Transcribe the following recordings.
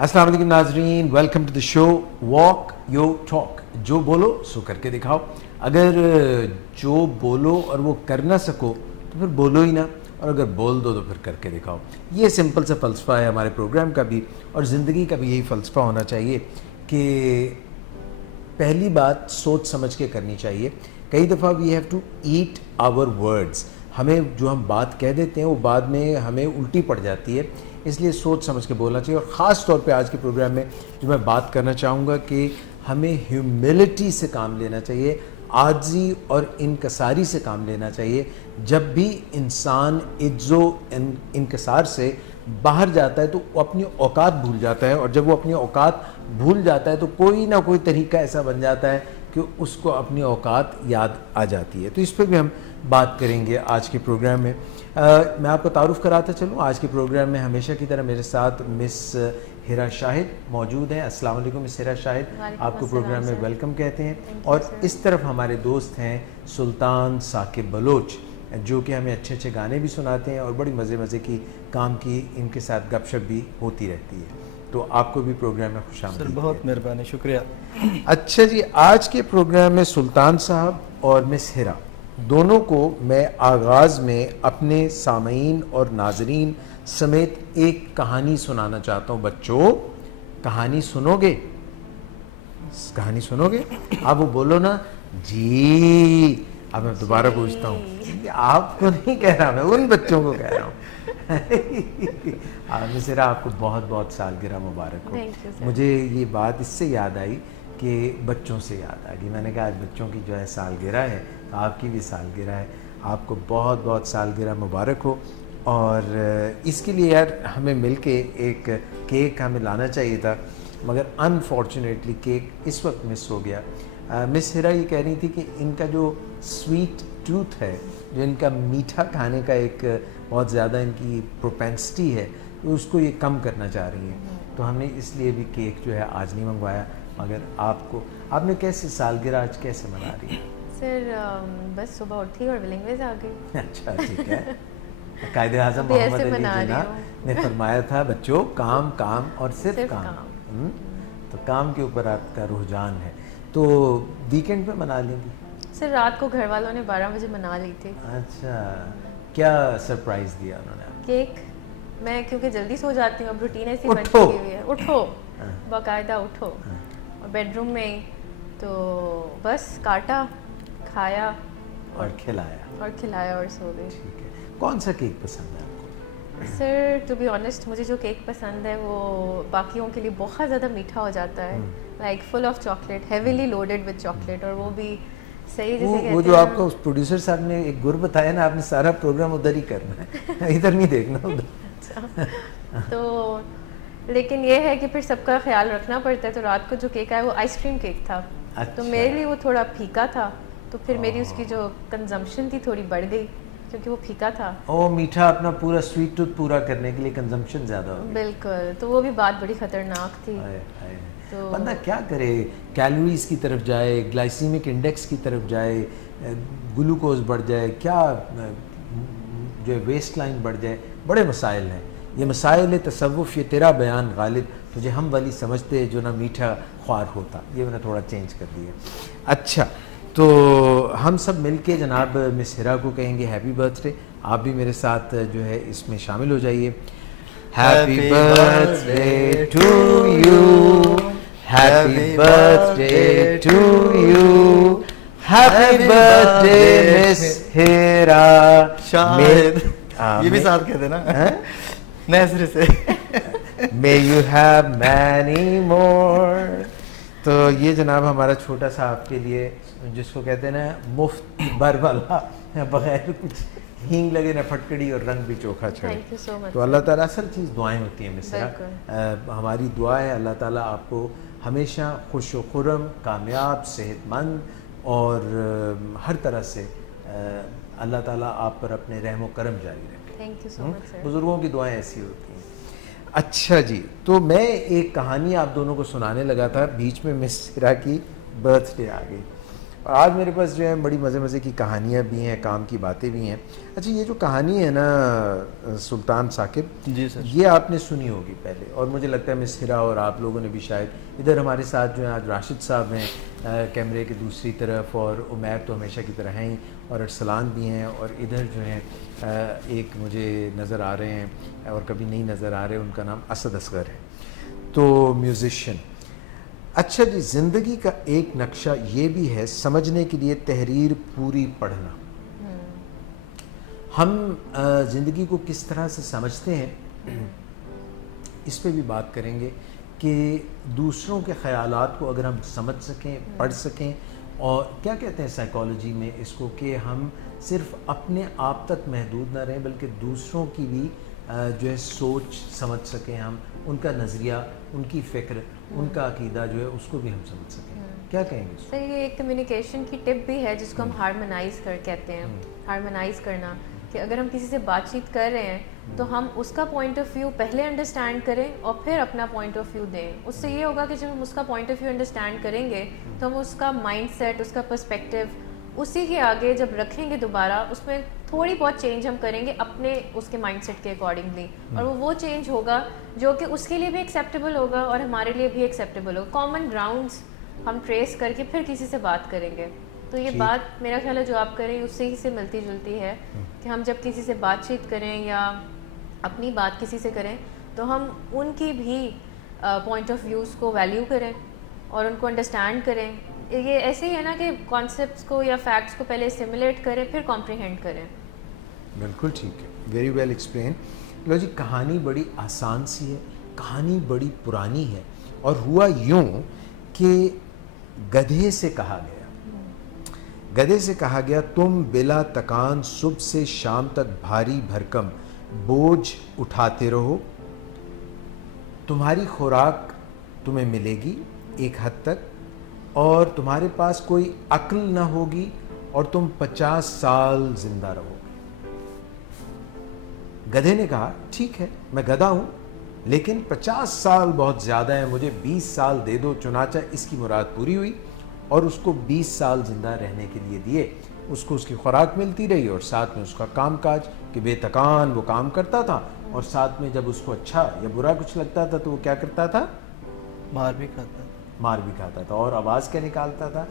अस्सलाम वालेकुम नाजरीन, welcome to the show walk your talk. जो बोलो सो करके दिखाओ। अगर जो बोलो और वो कर ना सको तो फिर बोलो ही ना, और अगर बोल दो तो फिर करके दिखाओ। ये सिंपल सा फ़लसफ़ा है हमारे प्रोग्राम का भी, और ज़िंदगी का भी यही फ़लसफ़ा होना चाहिए कि पहली बात सोच समझ के करनी चाहिए। कई दफ़ा we have to eat our words. हमें जो हम बात कह देते हैं वो बाद में हमें उल्टी पड़ जाती है, इसलिए सोच समझ के बोलना चाहिए। और ख़ास तौर पे आज के प्रोग्राम में जो मैं बात करना चाहूँगा कि हमें ह्यूमिलिटी से काम लेना चाहिए, आजी और इनकसारी से काम लेना चाहिए। जब भी इंसान इज्जो इनकसार से बाहर जाता है तो वो अपनी औकात भूल जाता है, और जब वो अपनी औकात भूल जाता है तो कोई ना कोई तरीका ऐसा बन जाता है कि उसको अपनी औकात याद आ जाती है। तो इस पर भी हम बात करेंगे आज के प्रोग्राम में। मैं आपको तारुफ़ कराता चलूँ, आज के प्रोग्राम में हमेशा की तरह मेरे साथ मिस हिरा शाहिद मौजूद हैं। अस्सलाम वालेकुम मिस हिरा शाहिद, आपको प्रोग्राम में वेलकम कहते हैं। और इस तरफ हमारे दोस्त हैं सुल्तान साकिब बलोच, जो कि हमें अच्छे अच्छे गाने भी सुनाते हैं और बड़ी मज़े मज़े की काम की इनके साथ गपशप भी होती रहती है। तो आपको भी प्रोग्राम में खुशामदीद। सर बहुत मेहरबानी, शुक्रिया। अच्छा जी, आज के प्रोग्राम में सुल्तान साहब और मिस हिरा दोनों को मैं आगाज़ में अपने सामईन और नाजरीन समेत एक कहानी सुनाना चाहता हूँ। बच्चों, कहानी सुनोगे? कहानी सुनोगे? आप वो बोलो ना जी। अब मैं दोबारा पूछता हूँ, आपको नहीं कह रहा, मैं उन बच्चों को कह रहा हूँ। मिस हिरा, आपको बहुत बहुत सालगिरह मुबारक हो। मुझे ये बात इससे याद आई कि बच्चों से याद आ गई। मैंने कहा आज बच्चों की जो है सालगिरह है, तो आपकी भी सालगिरह है। आपको बहुत बहुत सालगिरह मुबारक हो। और इसके लिए यार हमें मिलके एक केक हमें लाना चाहिए था, मगर अनफॉर्चुनेटली केक इस वक्त मिस हो गया। मिस हिरा ये कह रही थी कि इनका जो स्वीट टूथ है, जो इनका मीठा खाने का एक बहुत ज़्यादा इनकी प्रोपेंसिटी है, तो उसको ये कम करना चाह रही हैं। तो हमने इसलिए भी केक जो है आज नहीं मंगवाया। मगर आपने कैसे सालगिरह आज कैसे मना रही है? सर बस सुबह उठी और विलिंगवेज आ गई। अच्छा, ठीक है। कायदे आज़म मोहम्मद अली जिन्ना ने फरमाया था, बच्चों काम काम और सिर्फ काम। तो काम के ऊपर आपका रुझान है, तो वीकेंड पे मना लेंगी? सर रात को घर वालों ने 12 बजे मना ली थी। अच्छा, क्या सरप्राइज दिया उन्होंने? केक। मैं क्योंकि जल्दी सो जाती हूँ, अब रूटीन ऐसी बन चुकी हुई है। उठो, बाकायदा उठो, और बेडरूम में तो बस काटा, खाया और खिलाया और सो गई। ठीक है। कौन सा केक पसंद है आपको? सर टू बी ऑनेस्ट, मुझे जो केक पसंद है वो बाकियों के लिए बहुत ज़्यादा मीठा हो जाता है, like full of chocolate, heavily loaded with chocolate, और वो भी सही जैसे कहते हैं। वो जो आपको उस प्रोड्यूसर साहब ने एक गुर बताया ना, आपने सारा प्रोग्राम उधर ही करना है, इधर नहीं देखना उधर। तो लेकिन ये है कि फिर सबका ख्याल रखना पड़ता है। तो रात को जो केक आया वो आइसक्रीम केक था। अच्छा। तो मेरे लिए वो थोड़ा फीका था, तो फिर मेरी उसकी जो कंजम्पशन थी थोड़ी बढ़ गई, क्योंकि वो फीका था। ओ, मीठा अपना पूरा स्वीट टूथ पूरा करने के लिए कंजम्पशन ज़्यादा हो गई। बिल्कुल, तो वो भी बात बड़ी ख़तरनाक थी। तो बंदा क्या करे, कैलोरीज की तरफ जाए, ग्लाइसीमिक इंडेक्स की तरफ जाए, ग्लूकोज बढ़ जाए, क्या जो वेस्ट लाइन बढ़ जाए, बड़े मसाइल हैं। ये मसाइल तसव्वुफ़, ये तेरा बयान गालिब, तुझे हम वाली समझते जो ना मीठा ख्वार होता। ये मैंने थोड़ा चेंज कर दिया। अच्छा, तो हम सब मिलके जनाब मिस हिरा को कहेंगे हैप्पी बर्थडे। आप भी मेरे साथ जो है इसमें शामिल हो जाइए। Happy birthday to you, happy birthday to you, happy birthday miss Hira Shahid. ये भी साथ कहते ना नजर से। May you have many more। तो ये जनाब हमारा छोटा सा आपके लिए, जिसको कहते हैं ना मुफ्त भर वाला, बगैर कुछ हींग लगे ना फटकड़ी और रंग भी चोखा छड़े। तो अल्लाह ताला, असल चीज़ दुआएं होती हैं मिसरा। हमारी दुआ है अल्लाह ताला आपको हमेशा खुश व खुर्रम, कामयाब, सेहतमंद और हर तरह से अल्लाह ताला आप पर अपने रहम व करम जारी रखे। Thank you so much sir. बुजुर्गों की दुआएं ऐसी होती हैं। अच्छा जी, तो मैं एक कहानी आप दोनों को सुनाने लगा था, बीच में मिस हिरा की बर्थडे आ गई। और आज मेरे पास जो है बड़ी मज़े की कहानियाँ भी हैं, काम की बातें भी हैं। अच्छा, ये जो कहानी है ना सुल्तान साकिब जी सर, ये आपने सुनी होगी पहले, और मुझे लगता है मिस हिरा और आप लोगों ने भी शायद, इधर हमारे साथ जो है आज राशिद साहब हैं कैमरे की दूसरी तरफ, और उमैर तो हमेशा की तरह हैं, और अरसलान भी हैं, और इधर जो है एक मुझे नज़र आ रहे हैं और कभी नहीं नज़र आ रहे, उनका नाम असद असगर है, तो म्यूज़िशियन। अच्छा जी, ज़िंदगी का एक नक्शा ये भी है समझने के लिए तहरीर पूरी पढ़ना। हम ज़िंदगी को किस तरह से समझते हैं इस पे भी बात करेंगे कि दूसरों के ख़यालात को अगर हम समझ सकें, पढ़ सकें, और क्या कहते हैं साइकोलॉजी में इसको, कि हम सिर्फ अपने आप तक महदूद ना रहें बल्कि दूसरों की भी जो है सोच समझ सकें, हम उनका नज़रिया, उनकी फ़िक्र, उनका अकीदा जो है उसको भी हम समझ सकें। क्या कहेंगे? सर ये एक कम्युनिकेशन की टिप भी है जिसको हम हार्मोनाइज कर कहते हैं, हार्मोनाइज करना, कि अगर हम किसी से बातचीत कर रहे हैं तो हम उसका पॉइंट ऑफ व्यू पहले अंडरस्टैंड करें और फिर अपना पॉइंट ऑफ व्यू दें। उससे ये होगा कि जब हम उसका पॉइंट ऑफ व्यू अंडरस्टैंड करेंगे तो हम उसका माइंडसेट, उसका पर्सपेक्टिव उसी के आगे जब रखेंगे दोबारा, उसमें थोड़ी बहुत चेंज हम करेंगे अपने उसके माइंडसेट के अकॉर्डिंगली, और वो चेंज होगा जो कि उसके लिए भी एक्सेप्टेबल होगा और हमारे लिए भी एक्सेप्टेबल होगा। कॉमन ग्राउंड्स हम ट्रेस करके फिर किसी से बात करेंगे। तो ये बात मेरा ख्याल है जो आप करें उससे ही से मिलती जुलती है कि हम जब किसी से बातचीत करें या अपनी बात किसी से करें तो हम उनकी भी पॉइंट ऑफ व्यूज़ को वैल्यू करें और उनको अंडरस्टैंड करें। ये ऐसे ही है ना कि कॉन्सेप्ट्स को या फैक्ट्स को पहले सिमुलेट करें फिर कॉम्प्रिहेंड करें। बिल्कुल ठीक है, वेरी वेल एक्सप्लेन। लो जी, कहानी बड़ी आसान सी है, कहानी बड़ी पुरानी है, और हुआ यूं कि गधे से कहा गया, गधे से कहा गया, तुम बिला तकान सुबह से शाम तक भारी भरकम बोझ उठाते रहो, तुम्हारी खुराक तुम्हें मिलेगी एक हद तक, और तुम्हारे पास कोई अक्ल ना होगी, और तुम 50 साल जिंदा रहोगे। गधे ने कहा, ठीक है मैं गधा हूं, लेकिन 50 साल बहुत ज़्यादा है, मुझे 20 साल दे दो। चुनाचा इसकी मुराद पूरी हुई और उसको 20 साल ज़िंदा रहने के लिए दिए। उसको उसकी खुराक मिलती रही और साथ में उसका कामकाज, कि बेतकान वो काम करता था, और साथ में जब उसको अच्छा या बुरा कुछ लगता था तो वो क्या करता था? मार भी खाता था। और आवाज़ क्या निकालता था?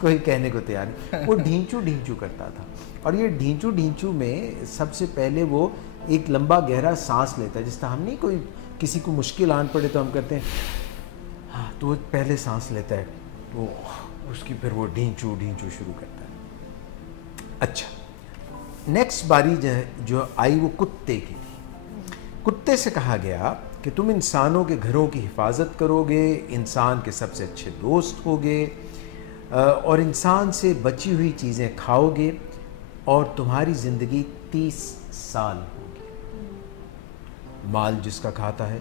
कोई कहने को तैयार नहीं, वो ढींचू ढींचू करता था। और ये ढींचू ढींचू में सबसे पहले वो एक लंबा गहरा सांस लेता है, जिस तरह हम नहीं कोई किसी को मुश्किल आन पड़े तो हम कहते हैं हाँ, तो वो पहले सांस लेता है, तो उसकी फिर वो ढींचू ढींचू शुरू करता है। अच्छा, नेक्स्ट बारी जो आई वो कुत्ते की थी। कुत्ते से कहा गया कि तुम इंसानों के घरों की हिफाजत करोगे, इंसान के सबसे अच्छे दोस्त होगे, और इंसान से बची हुई चीज़ें खाओगे, और तुम्हारी ज़िंदगी 30 साल होगी। माल जिसका खाता है,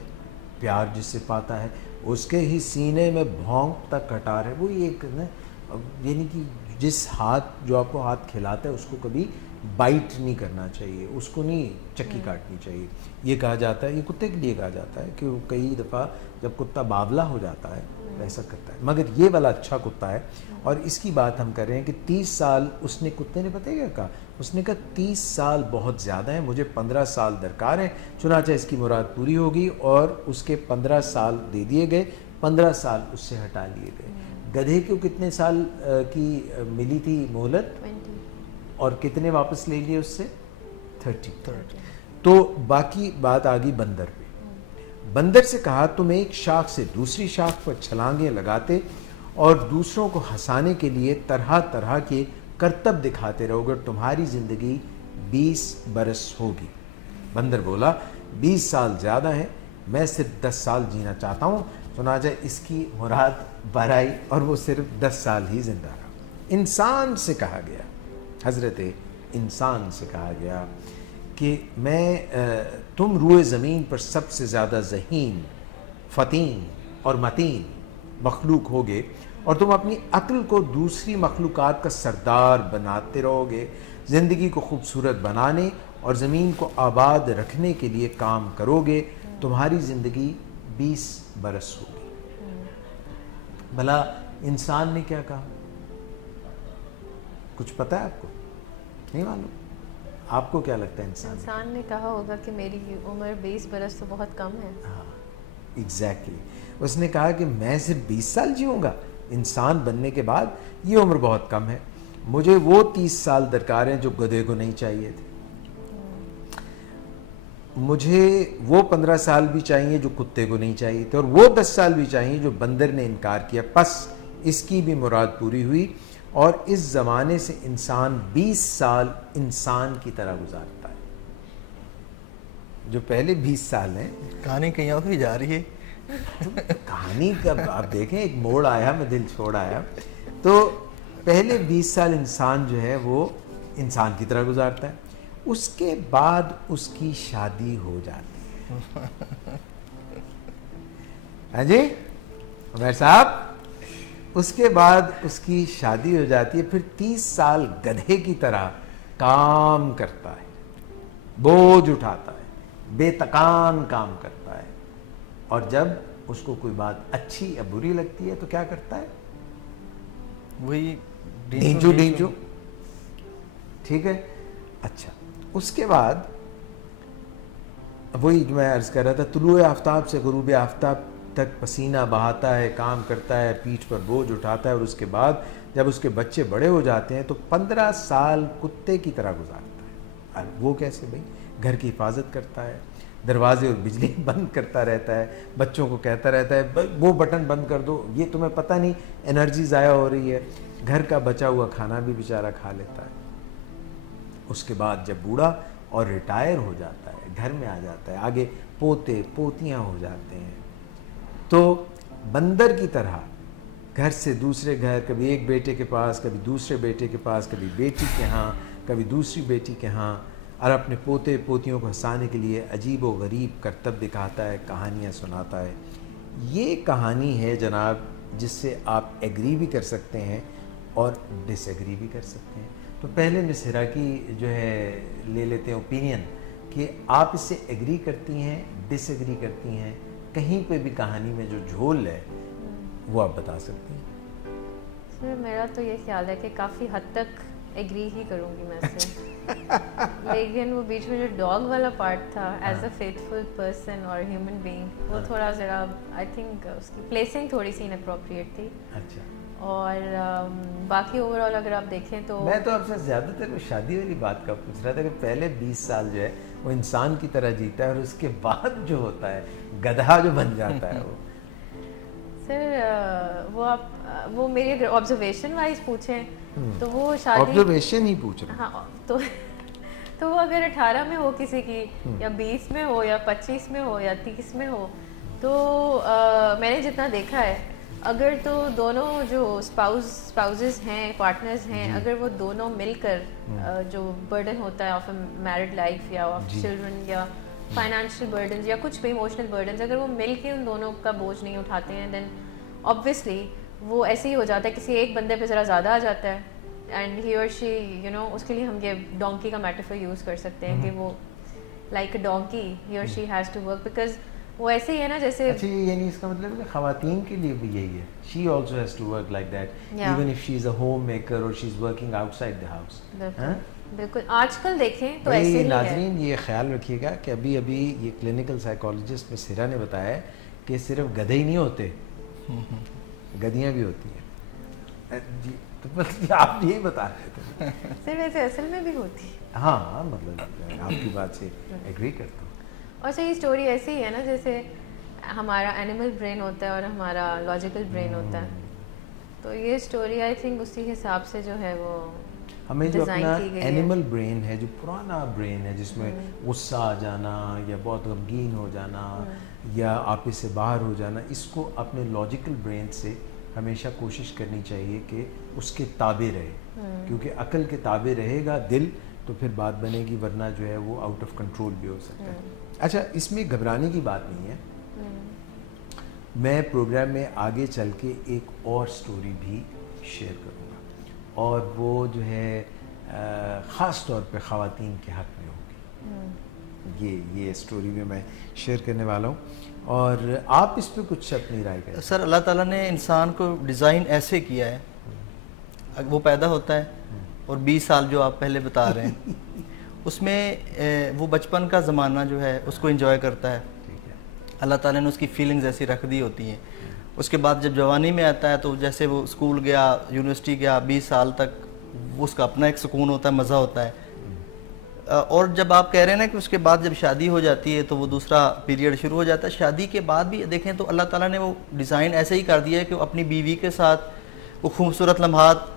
प्यार जिससे पाता है, उसके ही सीने में भौंकता कटार है। वो एक ना, यानी कि जिस हाथ जो आपको हाथ खिलाता है उसको कभी बाइट नहीं करना चाहिए, उसको नहीं चक्की काटनी चाहिए। ये कहा जाता है, ये कुत्ते के लिए कहा जाता है कि वो कई दफ़ा जब कुत्ता बावला हो जाता है वैसा करता है, मगर ये वाला अच्छा कुत्ता है। और इसकी बात हम कर रहे हैं कि 30 साल उसने, कुत्ते ने पता क्या कहा? उसने कहा 30 साल बहुत ज़्यादा है, मुझे 15 साल दरकार है। चुनाचा इसकी मुराद पूरी होगी और उसके 15 साल दे दिए गए, 15 साल उससे हटा लिए गए। गधे को कितने साल की मिली थी मोहलत? 20। और कितने वापस ले लिए उससे? 30। तो बाकी बात आ गई बंदर पे। बंदर से कहा, तुम एक शाख से दूसरी शाख पर छलांगे लगाते और दूसरों को हंसाने के लिए तरह तरह के करतब दिखाते रहोगे, तुम्हारी ज़िंदगी 20 बरस होगी। बंदर बोला, 20 साल ज़्यादा है, मैं सिर्फ 10 साल जीना चाहता हूँ। चुनाचा इसकी मुराद बराई, और वो सिर्फ 10 साल ही जिंदा रहा। इंसान से कहा गया, हज़रत इंसान से कहा गया कि तुम रूए ज़मीन पर सबसे ज़्यादा ज़हीन, फ़तीन और मतीन मखलूक होगे, और तुम अपनी अक्ल को दूसरी मखलूक़ात का सरदार बनाते रहोगे। ज़िंदगी को खूबसूरत बनाने और ज़मीन को आबाद रखने के लिए काम करोगे। तुम्हारी ज़िंदगी 20 बरस होगी। भला इंसान ने क्या कहा? कुछ पता है आपको? नहीं मालूम? आपको क्या लगता है इंसान ने कहा होगा कि मेरी उम्र 20 बरस तो बहुत कम है। हाँ, एग्जैक्टली। उसने कहा कि मैं सिर्फ 20 साल जीऊँगा, इंसान बनने के बाद ये उम्र बहुत कम है, मुझे वो 30 साल दरकार हैं जो गधे को नहीं चाहिए थे, मुझे वो 15 साल भी चाहिए जो कुत्ते को नहीं चाहिए थे, और वो 10 साल भी चाहिए जो बंदर ने इनकार किया। बस इसकी भी मुराद पूरी हुई, और इस ज़माने से इंसान 20 साल इंसान की तरह गुजारता है। जो पहले 20 साल हैं, कहानी कहीं और ही जा रही है। कहानी का आप देखें, एक मोड़ आया, मैं दिल छोड़ आया। तो पहले 20 साल इंसान जो है वो इंसान की तरह गुजारता है, उसके बाद उसकी शादी हो जाती है। हाँ जी उमर साहब, उसके बाद उसकी शादी हो जाती है, फिर 30 साल गधे की तरह काम करता है, बोझ उठाता है, बेतकान काम करता है, और जब उसको कोई बात अच्छी या बुरी लगती है तो क्या करता है? वही ढींचू। ठीक है, अच्छा। उसके बाद वही मैं अर्ज कर रहा था, तुलुए आफ्ताब से गुरूब आफ्ताब तक पसीना बहाता है, काम करता है, पीठ पर बोझ उठाता है, और उसके बाद जब उसके बच्चे बड़े हो जाते हैं तो 15 साल कुत्ते की तरह गुजारता है। वो कैसे भाई? घर की हिफाजत करता है, दरवाजे और बिजली बंद करता रहता है, बच्चों को कहता रहता है वो बटन बंद कर दो, ये तुम्हें पता नहीं एनर्जी ज़ाया हो रही है, घर का बचा हुआ खाना भी बेचारा खा लेता है। उसके बाद जब बूढ़ा और रिटायर हो जाता है, घर में आ जाता है, आगे पोते पोतियाँ हो जाते हैं, तो बंदर की तरह घर से दूसरे घर, कभी एक बेटे के पास, कभी दूसरे बेटे के पास, कभी बेटी के यहाँ, कभी दूसरी बेटी के यहाँ, और अपने पोते पोतियों को हंसाने के लिए अजीब व गरीब करतब दिखाता है, कहानियाँ सुनाता है। ये कहानी है जनाब जिससे आप एग्री भी कर सकते हैं और डिसएग्री भी कर सकते हैं। तो पहले मिस हिरा की जो है ले लेते हैं ओपिनियन कि आप इससे एग्री करती हैं, डिसएग्री करती हैं, कहीं पे भी कहानी में जो झोल है वो आप बता सकती हैं। सर मेरा तो ये ख्याल है कि काफ़ी हद तक एग्री ही करूँगी मैं इससे। लेकिन वो बीच में जो डॉग वाला पार्ट था, एज अ फेथफुल पर्सन और ह्यूमन बीइंग, वो थोड़ा ज़रा आई थिंक उसकी प्लेसिंग थोड़ी सी इनअप्रोप्रिएट थी। अच्छा। और बाकी ओवरऑल अगर आप देखें तो मैं तो आपसे ज़्यादातर वो शादी वाली बात का पूछ रहा था कि पहले 20 साल जो है वो इंसान की तरह जीता है, और उसके बाद जो होता है गधा जो बन जाता है वो। सर वो मेरी अगर ऑब्जर्वेशन वाइज पूछें तो वो शादी ऑब्जर्वेशन ही पूछ रहे हैं। हाँ, तो वो अगर 18 में हो किसी की, या 20 में हो, या 25 में हो, या 30 में हो, तो मैंने जितना देखा है, अगर तो दोनों जो स्पाउसेस हैं, पार्टनर्स हैं, अगर वो दोनों मिलकर जो बर्डन होता है ऑफ अ मैरिड लाइफ या ऑफ चिल्ड्रन या फाइनेंशियल बर्डन या कुछ भी इमोशनल बर्डन, अगर वो मिल के उन दोनों का बोझ नहीं उठाते हैं, देन ऑब्वियसली वो ऐसे ही हो जाता है, किसी एक बंदे पे ज़रा ज़्यादा आ जाता है, एंड ही और शी यू नो, उसके लिए हम ये डोंकी का मेटाफर यूज़ कर सकते हैं कि वो लाइक अ डोंकी, ही और she has to work, because वो ऐसे ही है ना जैसे। अच्छा, यानी इसका मतलब है कि ख़वातीन के लिए भी यही है, she also has to work like that, even if she is a homemaker और she is working outside the house. बिल्कुल, आजकल देखें तो ऐसे ही है। नाज़रीन ये ख्याल रखिएगा कि अभी अभी ये क्लिनिकल साइकोलॉजिस्ट मिस हिरा ने बताया कि सिर्फ गधे ही नहीं होते, गधियाँ भी होती हैं जी। तो बस आप यही बता रहे थे। सिर्फ ऐसे असल में भी होती है। हाँ, मतलब आपकी बात से एग्री करता हूँ। और सही स्टोरी ऐसी ही है ना, जैसे हमारा एनिमल ब्रेन होता है और हमारा लॉजिकल ब्रेन होता है, तो ये स्टोरी आई थिंक उसी हिसाब से जो है वो हमें जो अपना एनिमल ब्रेन है, जो पुराना ब्रेन है जिसमें गुस्सा आ जाना या बहुत गमगीन हो जाना या आपस से बाहर हो जाना, इसको अपने लॉजिकल ब्रेन से हमेशा कोशिश करनी चाहिए कि उसके ताबे रहे, क्योंकि अकल के ताबे रहेगा दिल तो फिर बात बनेगी, वरना जो है वो आउट ऑफ कंट्रोल भी हो सकता है। अच्छा, इसमें घबराने की बात नहीं है। मैं प्रोग्राम में आगे चल के एक और स्टोरी भी शेयर करूँगा, और वो जो है ख़ास तौर पे ख़वातीन के हक़ में होगी। ये स्टोरी भी मैं शेयर करने वाला हूँ, और आप इस पर कुछ अपनी राय करें। सर, अल्लाह ताला ने इंसान को डिज़ाइन ऐसे किया है, वो पैदा होता है और 20 साल जो आप पहले बता रहे हैं उसमें वो बचपन का ज़माना जो है उसको एंजॉय करता है। अल्लाह ताला ने उसकी फीलिंग्स ऐसी रख दी होती हैं। उसके बाद जब जवानी में आता है तो जैसे वो स्कूल गया, यूनिवर्सिटी गया, 20 साल तक वो उसका अपना एक सुकून होता है, मज़ा होता है। और जब आप कह रहे हैं ना कि उसके बाद जब शादी हो जाती है तो वो दूसरा पीरियड शुरू हो जाता है। शादी के बाद भी देखें तो अल्लाह ताला ने वो डिज़ाइन ऐसे ही कर दिया है कि वो अपनी बीवी के साथ वो खूबसूरत लम्हात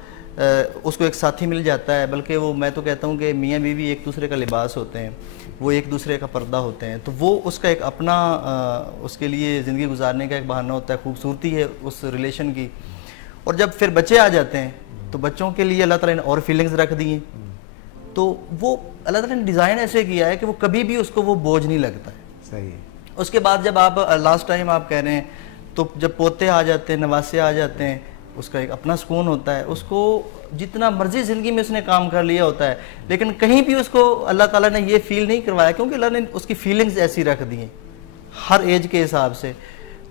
उसको एक साथी मिल जाता है। बल्कि वो, मैं तो कहता हूँ कि मियाँ बीवी एक दूसरे का लिबास होते हैं, वो एक दूसरे का पर्दा होते हैं। तो वो उसका एक अपना उसके लिए ज़िंदगी गुजारने का एक बहाना होता है, खूबसूरती है उस रिलेशन की। और जब फिर बच्चे आ जाते हैं तो बच्चों के लिए अल्लाह ताला ने और फीलिंग्स रख दी हैं। तो वो अल्लाह ताला ने डिज़ाइन ऐसे किया है कि वो कभी भी उसको वो बोझ नहीं लगता है। सही है। उसके बाद जब आप लास्ट टाइम आप कह रहे हैं तो जब पोते आ जाते हैं, नवासे आ जाते हैं, उसका एक अपना सुकून होता है। उसको जितना मर्जी ज़िंदगी में उसने काम कर लिया होता है, लेकिन कहीं भी उसको अल्लाह ताला ने ये फील नहीं करवाया, क्योंकि अल्लाह ने उसकी फीलिंग्स ऐसी रख दी हैं हर एज के हिसाब से।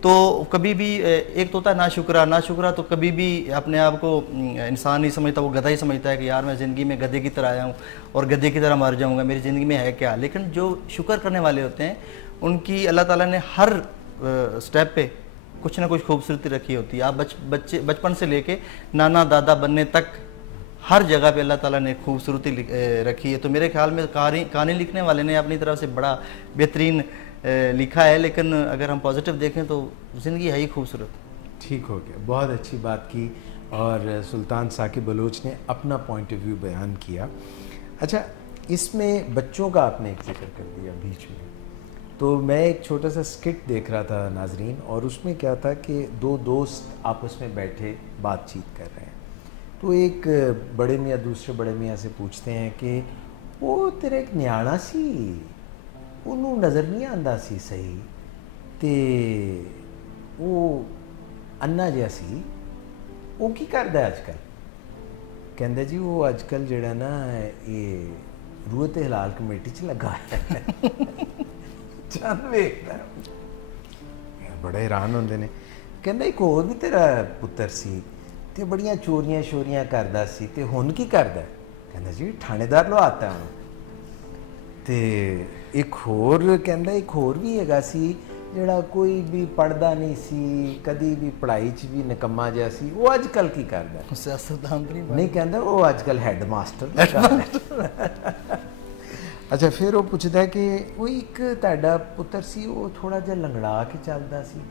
तो कभी भी एक तो होता है नाशुक्रा तो कभी भी अपने आप को इंसान नहीं समझता, वो गधा ही समझता है कि यार मैं ज़िंदगी में गधे की तरह आया हूँ और गधे की तरह मर जाऊँगा, मेरी ज़िंदगी में है क्या। लेकिन जो शुक्र करने वाले होते हैं उनकी अल्लाह ताला ने हर स्टेप पे कुछ ना कुछ खूबसूरती रखी होती है। आप बचपन से लेके नाना दादा बनने तक हर जगह पे अल्लाह ताला ने खूबसूरती रखी है। तो मेरे ख्याल में कहानी लिखने वाले ने अपनी तरफ से बड़ा बेहतरीन लिखा है। लेकिन अगर हम पॉजिटिव देखें तो ज़िंदगी है ही खूबसूरत। ठीक हो गया, बहुत अच्छी बात की। और सुल्तान साकिब बलोच ने अपना पॉइंट ऑफ व्यू बयान किया। अच्छा, इसमें बच्चों का आपने एक जिक्र कर दिया बीच में, तो मैं एक छोटा सा स्किट देख रहा था नाजरीन, और उसमें क्या था कि दो दोस्त आपस में बैठे बातचीत कर रहे हैं। तो एक बड़े मियाँ दूसरे बड़े मियाँ से पूछते हैं कि वो तेरा एक न्याणा सी, उन्होंने नज़र नहीं आंदा सी सही, ते वो अन्ना जिहा सी, वो की करदा अजकल? कहंदा जी वो अजकल जिहड़ा ना ये रूह ते हलाल कमेटी च लगा है। चंद वेखदा, बड़े हैरान होंदे ने। कहंदा एक होर भी तेरा पुत्तर सी ते बड़ियां चोरियां शोरियां करदा सी, ते हुण की करदा? कहंदा जी थानेदार लवाता हुण। ते एक होर कहंदा एक होर भी हैगा सी जिहड़ा कोई भी पढ़दा नहीं सी, कदी भी पढ़ाई च भी निकम्मा जिहा सी, वो अजकल की करदा? सियासतदान नहीं, कहंदा वो अजकल हैड मास्टर। अच्छा, फिर वो पुछदा है कि वो एक तुहाडा पुत्तर सी, वो थोड़ा जिहा लंगड़ा के चलदा सी,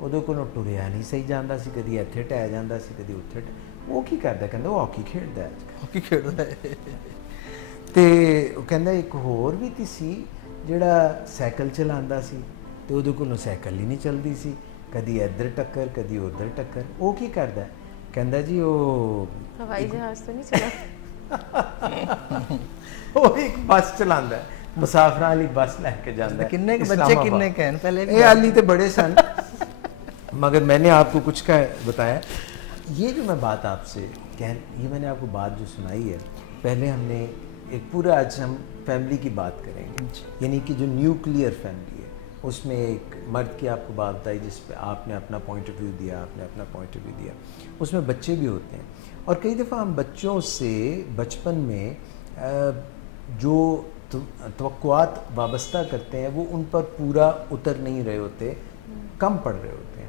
ਉਹਦੇ ਕੋਲੋਂ ਟੁਰਿਆ ਨਹੀਂ ਸਹੀ ਜਾਂਦਾ ਸੀ, ਕਦੀ ਇੱਥੇ ਟਹਿ ਜਾਂਦਾ ਸੀ, ਕਦੀ ਉੱਥੇ। ਉਹ ਕੀ ਕਰਦਾ? ਕਹਿੰਦਾ ਉਹ ਹਾਕੀ ਖੇਡਦਾ ਹੈ। ਹਾਕੀ ਖੇਡਦਾ ਹੈ। ਤੇ ਉਹ ਕਹਿੰਦਾ ਇੱਕ ਹੋਰ ਵੀ ਤੀ ਸੀ ਜਿਹੜਾ ਸਾਈਕਲ ਚਲਾਉਂਦਾ ਸੀ, ਤੇ ਉਹਦੇ ਕੋਲੋਂ ਸਾਈਕਲ ਹੀ ਨਹੀਂ ਚੱਲਦੀ ਸੀ, ਕਦੀ ਇੱਧਰ ਟੱਕਰ ਕਦੀ ਉੱਧਰ ਟੱਕਰ। ਉਹ ਕੀ ਕਰਦਾ? ਕਹਿੰਦਾ ਜੀ ਉਹ ਹਵਾਈ ਜਹਾਜ਼ ਤਾਂ ਨਹੀਂ ਚਲਾ, ਉਹ ਇੱਕ ਬੱਸ ਚਲਾਉਂਦਾ ਹੈ, ਮੁਸਾਫਰਾਂ ਵਾਲੀ ਬੱਸ ਲੈ ਕੇ ਜਾਂਦਾ ਹੈ। ਕਿੰਨੇ ਬੱਚੇ ਕਿੰਨੇ ਕਹਿਣ ਪਹਿਲੇ ਇਹ ਹਾਲੀ ਤੇ बड़े सन, मगर मैंने आपको कुछ का बताया। ये जो मैं बात आपसे ये मैंने आपको बात जो सुनाई है, पहले हमने एक पूरा, आज हम फैमिली की बात करेंगे, यानी कि जो न्यूक्लियर फैमिली है, उसमें एक मर्द की आपको बात बताई जिस पे आपने अपना पॉइंट ऑफ व्यू दिया, आपने अपना पॉइंट ऑफ व्यू दिया। उसमें बच्चे भी होते हैं, और कई दफ़ा हम बच्चों से बचपन में जो तवक्कुआत वाबस्ता करते हैं वो उन पर पूरा उतर नहीं रहे होते, कम पड़ रहे होते हैं।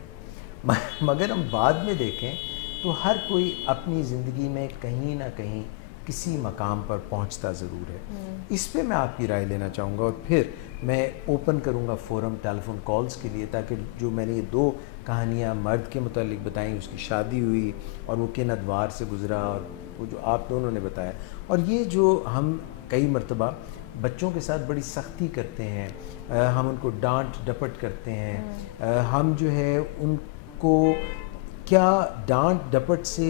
मगर हम बाद में देखें तो हर कोई अपनी ज़िंदगी में कहीं ना कहीं किसी मकाम पर पहुंचता ज़रूर है। इस पे मैं आपकी राय लेना चाहूँगा, और फिर मैं ओपन करूँगा फोरम टेलीफोन कॉल्स के लिए, ताकि जो मैंने ये दो कहानियाँ मर्द के मुतालिक बताई, उसकी शादी हुई और वो किन अदवार से गुज़रा, और वो जो आप दोनों ने बताया, और ये जो हम कई मरतबा बच्चों के साथ बड़ी सख्ती करते हैं, हम उनको डांट डपट करते हैं, हम जो है उनको क्या डांट डपट से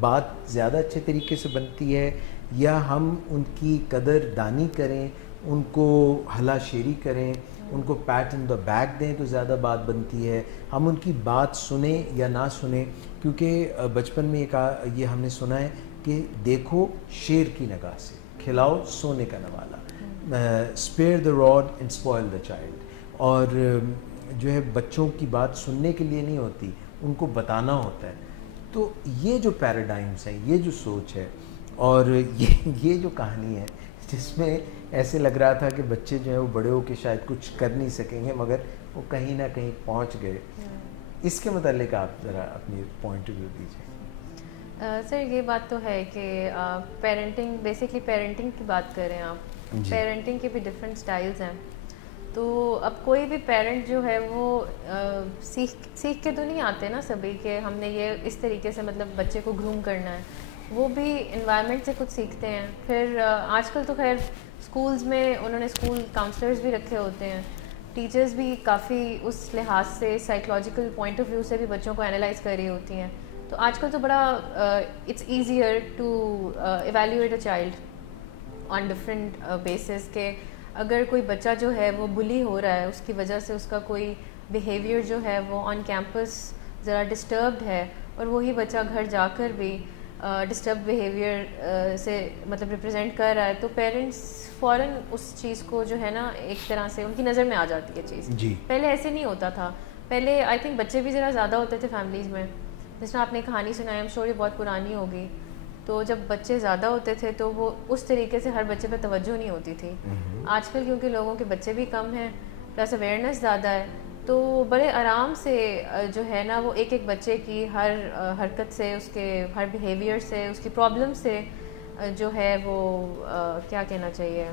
बात ज़्यादा अच्छे तरीके से बनती है, या हम उनकी कदर दानी करें, उनको हला शेरी करें, उनको पैट इन द बैक दें तो ज़्यादा बात बनती है, हम उनकी बात सुने या ना सुने। क्योंकि बचपन में ये हमने सुना है कि देखो शेर की निगाह से, खिलाओ सोने का नवाला, spare the rod and spoil the child. और जो है बच्चों की बात सुनने के लिए नहीं होती, उनको बताना होता है। तो ये जो पैराडाइम्स हैं, ये जो सोच है, और ये जो कहानी है जिसमें ऐसे लग रहा था कि बच्चे जो है वो बड़े होकर शायद कुछ कर नहीं सकेंगे मगर वो कहीं ना कहीं पहुंच गए, इसके मतलब आप ज़रा अपनी पॉइंट ऑफ व्यू दीजिए। सर ये बात तो है कि पेरेंटिंग, बेसिकली पेरेंटिंग की बात करें आप, पेरेंटिंग के भी डिफरेंट स्टाइल्स हैं। तो अब कोई भी पेरेंट जो है वो सीख के तो नहीं आते ना सभी के हमने ये इस तरीके से मतलब बच्चे को ग्रूम करना है, वो भी इन्वायरमेंट से कुछ सीखते हैं। फिर आजकल तो खैर स्कूल्स में उन्होंने स्कूल काउंसलर्स भी रखे होते हैं, टीचर्स भी काफ़ी उस लिहाज से साइकोलॉजिकल पॉइंट ऑफ व्यू से भी बच्चों को एनालाइज कर रही होती हैं। तो आजकल तो बड़ा it's easier to evaluate a child on different basis के अगर कोई बच्चा जो है वो बुली हो रहा है, उसकी वजह से उसका कोई बिहेवियर जो है वो ऑन कैंपस ज़रा डिस्टर्ब्ड है और वही बच्चा घर जाकर भी डिस्टर्ब बिहेवियर से मतलब रिप्रेजेंट कर रहा है, तो पेरेंट्स फ़ौरन उस चीज़ को जो है ना एक तरह से उनकी नज़र में आ जाती है चीज़। पहले ऐसे नहीं होता था, पहले आई थिंक बच्चे भी ज़रा ज़्यादा होते थे फैमिलीज़ में, जिसमें आपने कहानी सुनाई, आई एम श्योर ये बहुत पुरानी होगी। तो जब बच्चे ज़्यादा होते थे तो वो उस तरीके से हर बच्चे पे तवज्जो नहीं होती थी। आजकल क्योंकि लोगों के बच्चे भी कम हैं प्लस अवेयरनेस ज़्यादा है, तो बड़े आराम से जो है ना वो एक एक बच्चे की हर हरकत से, उसके हर बिहेवियर से, उसकी प्रॉब्लम से जो है वो क्या कहना चाहिए,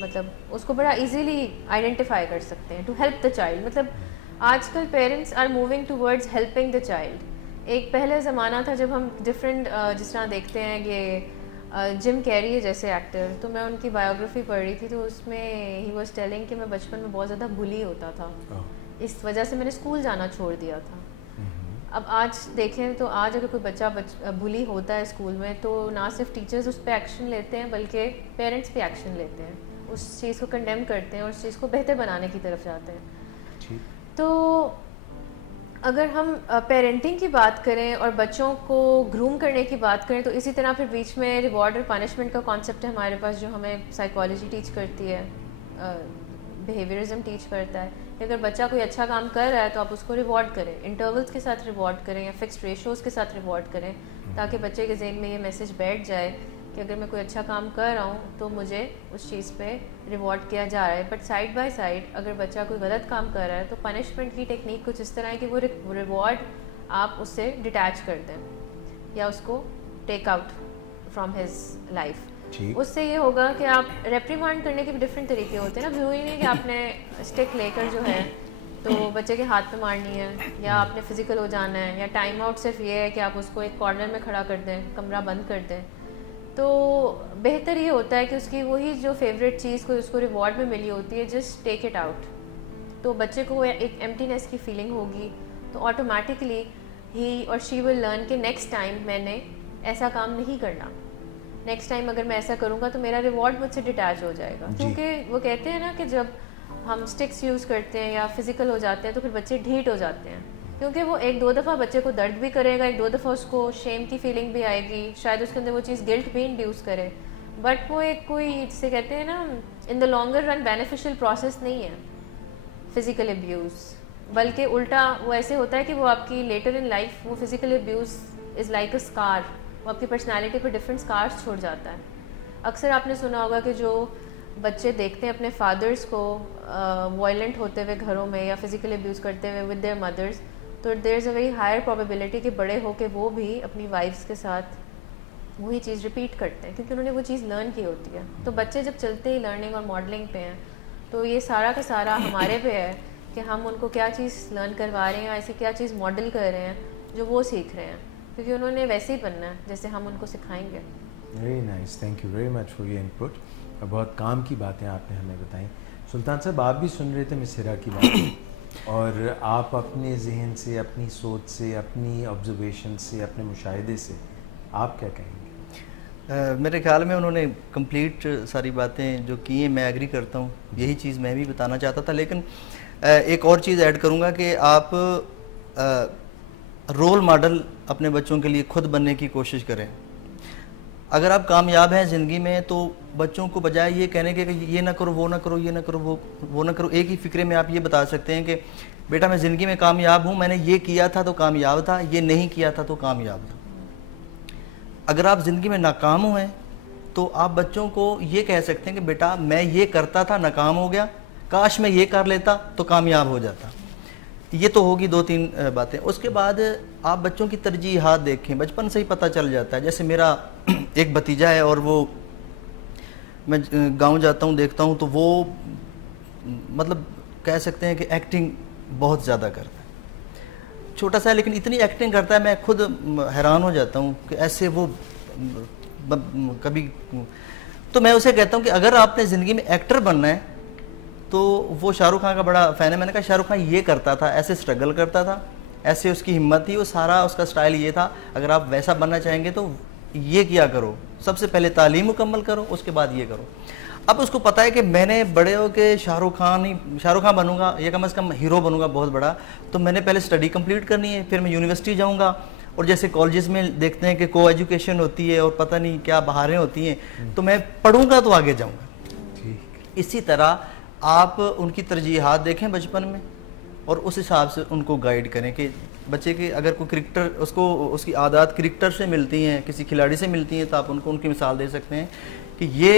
मतलब उसको बड़ा इजीली आइडेंटिफाई कर सकते हैं टू हेल्प द चाइल्ड। मतलब आजकल parents are moving towards helping the child. एक पहले ज़माना था जब हम डिफरेंट जिस तरह देखते हैं कि जिम कैरी जैसे एक्टर, तो मैं उनकी बायोग्राफी पढ़ रही थी तो उसमें ही वाज टेलिंग कि मैं बचपन में बहुत ज़्यादा बुली होता था, इस वजह से मैंने स्कूल जाना छोड़ दिया था। अब आज देखें तो आज अगर कोई बच्चा बुली होता है स्कूल में तो ना सिर्फ टीचर्स उस पर एक्शन लेते हैं बल्कि पेरेंट्स भी एक्शन लेते हैं, उस चीज़ को कंडेम करते हैं और उस चीज़ को बेहतर बनाने की तरफ जाते हैं। तो अगर हम पेरेंटिंग की बात करें और बच्चों को ग्रूम करने की बात करें तो इसी तरह फिर बीच में रिवॉर्ड और पनिशमेंट का कॉन्सेप्ट है हमारे पास, जो हमें साइकोलॉजी टीच करती है, बिहेवियरिज्म टीच करता है कि अगर बच्चा कोई अच्छा काम कर रहा है तो आप उसको रिवॉर्ड करें, इंटरवल्स के साथ रिवॉर्ड करें या फिक्स्ड रेशोज़ के साथ रिवॉर्ड करें, ताकि बच्चे के जहन में ये मैसेज बैठ जाए कि अगर मैं कोई अच्छा काम कर रहा हूँ तो मुझे उस चीज़ पे रिवॉर्ड किया जा रहा है। बट साइड बाय साइड अगर बच्चा कोई गलत काम कर रहा है तो पनिशमेंट की टेक्निक कुछ इस तरह है कि वो रिवॉर्ड आप उससे डिटैच कर दें या उसको take out from his life. उससे ये होगा कि आप रेप्रीमांड करने के भी डिफरेंट तरीके होते हैं ना, जरूरी नहीं कि आपने स्टिक लेकर जो है तो बच्चे के हाथ पे मारनी है या आपने फिजिकल हो जाना है, या टाइम आउट सिर्फ ये है कि आप उसको एक कॉर्नर में खड़ा कर दें, कमरा बंद कर दें। तो बेहतर ये होता है कि उसकी वही जो फेवरेट चीज़ को उसको रिवॉर्ड में मिली होती है, जस्ट टेक इट आउट। तो बच्चे को एक एम्प्टीनेस की फीलिंग होगी तो ऑटोमेटिकली ही और शी विल लर्न कि नेक्स्ट टाइम मैंने ऐसा काम नहीं करना, नेक्स्ट टाइम अगर मैं ऐसा करूँगा तो मेरा रिवॉर्ड मुझसे डिटैच हो जाएगा। क्योंकि वो कहते हैं ना कि जब हम स्टिक्स यूज़ करते हैं या फिजिकल हो जाते हैं तो फिर बच्चे ढीठ हो जाते हैं, क्योंकि वो एक दो दफ़ा बच्चे को दर्द भी करेगा, एक दो दफ़ा उसको शेम की फीलिंग भी आएगी, शायद उसके अंदर वो चीज़ गिल्ट भी इंड्यूस करे, बट वो एक कोई जिसे कहते हैं ना in the longer run beneficial process नहीं है फिज़िकल अब्यूज़, बल्कि उल्टा वो ऐसे होता है कि वो आपकी लेटर इन लाइफ वो physical abuse is like a scar, वो आपकी पर्सनैलिटी पर डिफरेंट स्कार्स छोड़ जाता है। अक्सर आपने सुना होगा कि जो बच्चे देखते हैं अपने फादर्स को वायलेंट होते हुए घरों में या फिज़िकल अब्यूज़ करते हुए विद देयर मदर्स, तो there is a very higher probability कि बड़े होके वो भी अपनी वाइफ्स के साथ वही चीज़ रिपीट करते हैं, क्योंकि उन्होंने वो चीज़ लर्न की होती है। तो बच्चे जब चलते ही लर्निंग और मॉडलिंग पे हैं तो ये सारा का सारा हमारे पे है कि हम उनको क्या चीज़ लर्न करवा रहे हैं, ऐसी क्या चीज़ मॉडल कर रहे हैं जो वो सीख रहे हैं, क्योंकि उन्होंने वैसे ही बनना है जैसे हम उनको सिखाएंगे। Very nice, thank you very much for your input. बहुत काम की बातें आपने हमें बताई। सुल्तान साहब, आप भी सुन रहे थे मिस हिरा की बात और आप अपने जहन से, अपनी सोच से, अपनी ऑब्जर्वेशन से, अपने मुशाहिदे से आप क्या कहेंगे? मेरे ख्याल में उन्होंने कंप्लीट सारी बातें जो की हैं मैं एग्री करता हूँ, यही चीज़ मैं भी बताना चाहता था। लेकिन एक और चीज़ ऐड करूँगा कि आप रोल मॉडल अपने बच्चों के लिए खुद बनने की कोशिश करें। अगर आप कामयाब हैं ज़िंदगी में तो बच्चों को बजाय ये कहने के कि ये ना करो, वो ना करो, ये ना करो, वो ना करो, एक ही फ़िक्रे में आप ये बता सकते हैं कि बेटा मैं ज़िंदगी में कामयाब हूँ, मैंने ये किया था तो कामयाब था, ये नहीं किया था तो कामयाब था। अगर आप ज़िंदगी में नाकाम हुए तो आप बच्चों को ये कह सकते हैं कि बेटा मैं ये करता था, नाकाम हो गया, काश मैं ये कर लेता तो कामयाब हो जाता। ये तो होगी 2-3 बातें। उसके बाद आप बच्चों की तरजीहात देखें, बचपन से ही पता चल जाता है। जैसे मेरा एक भतीजा है और वो, मैं गांव जाता हूँ देखता हूँ तो वो मतलब कह सकते हैं कि एक्टिंग बहुत ज़्यादा करता है। छोटा सा है लेकिन इतनी एक्टिंग करता है, मैं खुद हैरान हो जाता हूँ कि ऐसे वो कभी। तो मैं उसे कहता हूँ कि अगर आपने ज़िंदगी में एक्टर बनना है तो वो शाहरुख खान का बड़ा फ़ैन है। मैंने कहा शाहरुख खान ये करता था, ऐसे स्ट्रगल करता था, ऐसे उसकी हिम्मत थी, वो सारा उसका स्टाइल ये था। अगर आप वैसा बनना चाहेंगे तो ये किया करो, सबसे पहले तालीम मुकम्मल करो, उसके बाद ये करो। अब उसको पता है कि मैंने बड़े हो के शाहरुख खान बनूंगा, या कम से कम हीरो बनूंगा बहुत बड़ा, तो मैंने पहले स्टडी कंप्लीट करनी है, फिर मैं यूनिवर्सिटी जाऊंगा। और जैसे कॉलेजेस में देखते हैं कि को एजुकेशन होती है और पता नहीं क्या बहारें होती हैं, तो मैं पढ़ूंगा तो आगे जाऊंगा। इसी तरह आप उनकी तरजीहात देखें बचपन में और उस हिसाब से उनको गाइड करें कि बच्चे के अगर कोई क्रिकेटर, उसको उसकी आदत क्रिकेटर से मिलती हैं, किसी खिलाड़ी से मिलती हैं, तो आप उनको उनकी मिसाल दे सकते हैं कि ये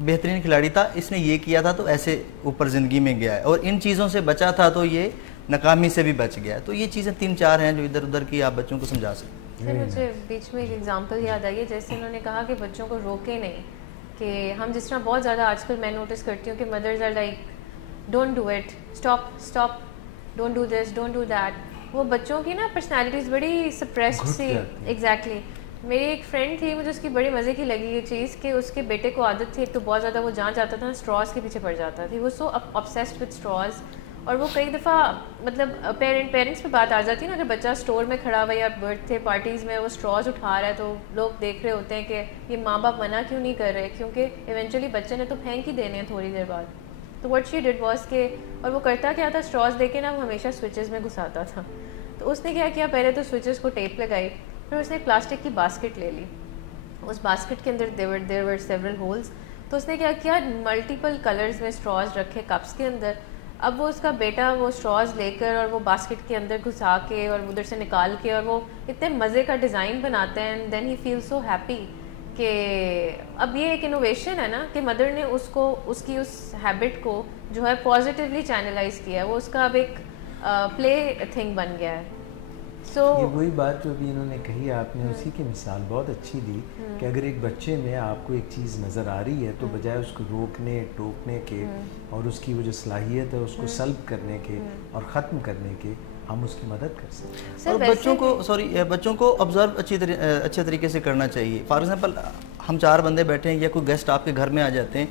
बेहतरीन खिलाड़ी था, इसने ये किया था तो ऐसे ऊपर ज़िंदगी में गया है, और इन चीज़ों से बचा था तो ये नाकामी से भी बच गया है। तो ये चीज़ें 3-4 हैं जो इधर उधर की आप बच्चों को समझा सकते हैं। मुझे बीच में एक एग्जांपल याद आई है, जैसे उन्होंने कहा कि बच्चों को रोके नहीं, कि हम जिस तरह बहुत ज़्यादा आजकल मैं नोटिस करती हूँ कि mothers are like don't do it, stop, don't do this, don't do that. वो बच्चों की ना पर्सनैलिटीज़ बड़ी सप्रेस्ड सी। एग्जैक्टली। मेरी एक फ्रेंड थी, मुझे उसकी बड़ी मज़े की लगी ये चीज़ कि उसके बेटे को आदत थी, एक तो बहुत ज़्यादा वो जहाँ जाता था स्ट्रॉज के पीछे पड़ जाता थी, वो सो ऑब्सेस्ड विद स्ट्रॉज। और वो कई दफ़ा मतलब पेरेंट्स पे बात आ जाती है ना, अगर बच्चा स्टोर में खड़ा हुआ या बर्थडे पार्टीज़ में वो स्ट्रॉज उठा रहा है तो लोग देख रहे होते हैं कि ये माँ बाप मना क्यों नहीं कर रहे, क्योंकि इवेंचुअली बच्चे ने तो फेंक ही देने हैं थोड़ी देर बाद। तो व्हाट शी डिड वाज के, और वो करता क्या था, स्ट्रॉज देके ना वो हमेशा स्विचेस में घुसाता था। तो उसने क्या किया, पहले तो स्विचेस को टेप लगाई, फिर उसने एक प्लास्टिक की बास्केट ले ली, उस बास्केट के अंदर देयर वर सेवरल होल्स। तो उसने क्या किया, मल्टीपल कलर्स में स्ट्रॉज रखे कप्स के अंदर। अब वो उसका बेटा वो स्ट्रॉज लेकर और वो बास्केट के अंदर घुसा के और उधर से निकाल के और वो इतने मज़े का डिज़ाइन बनाते हैं, and then he feel so happy कि अब ये एक इनोवेशन है ना कि मदर ने उसको उसकी उस हैबिट को जो है पॉजिटिवली चैनलाइज किया है, वो उसका अब एक प्ले थिंग बन गया है। ये वही बात जो अभी इन्होंने कही आपने, उसी की मिसाल बहुत अच्छी दी कि अगर एक बच्चे में आपको एक चीज़ नज़र आ रही है तो बजाय उसको रोकने टोकने के और उसकी वो जो सलाहियत है उसको सल्ब करने के और ख़त्म करने के, हम उसकी मदद कर सकते हैं। और बच्चों को ऑब्जर्व अच्छे तरीके से करना चाहिए। फॉर एग्जांपल हम 4 बंदे बैठे हैं या कोई गेस्ट आपके घर में आ जाते हैं,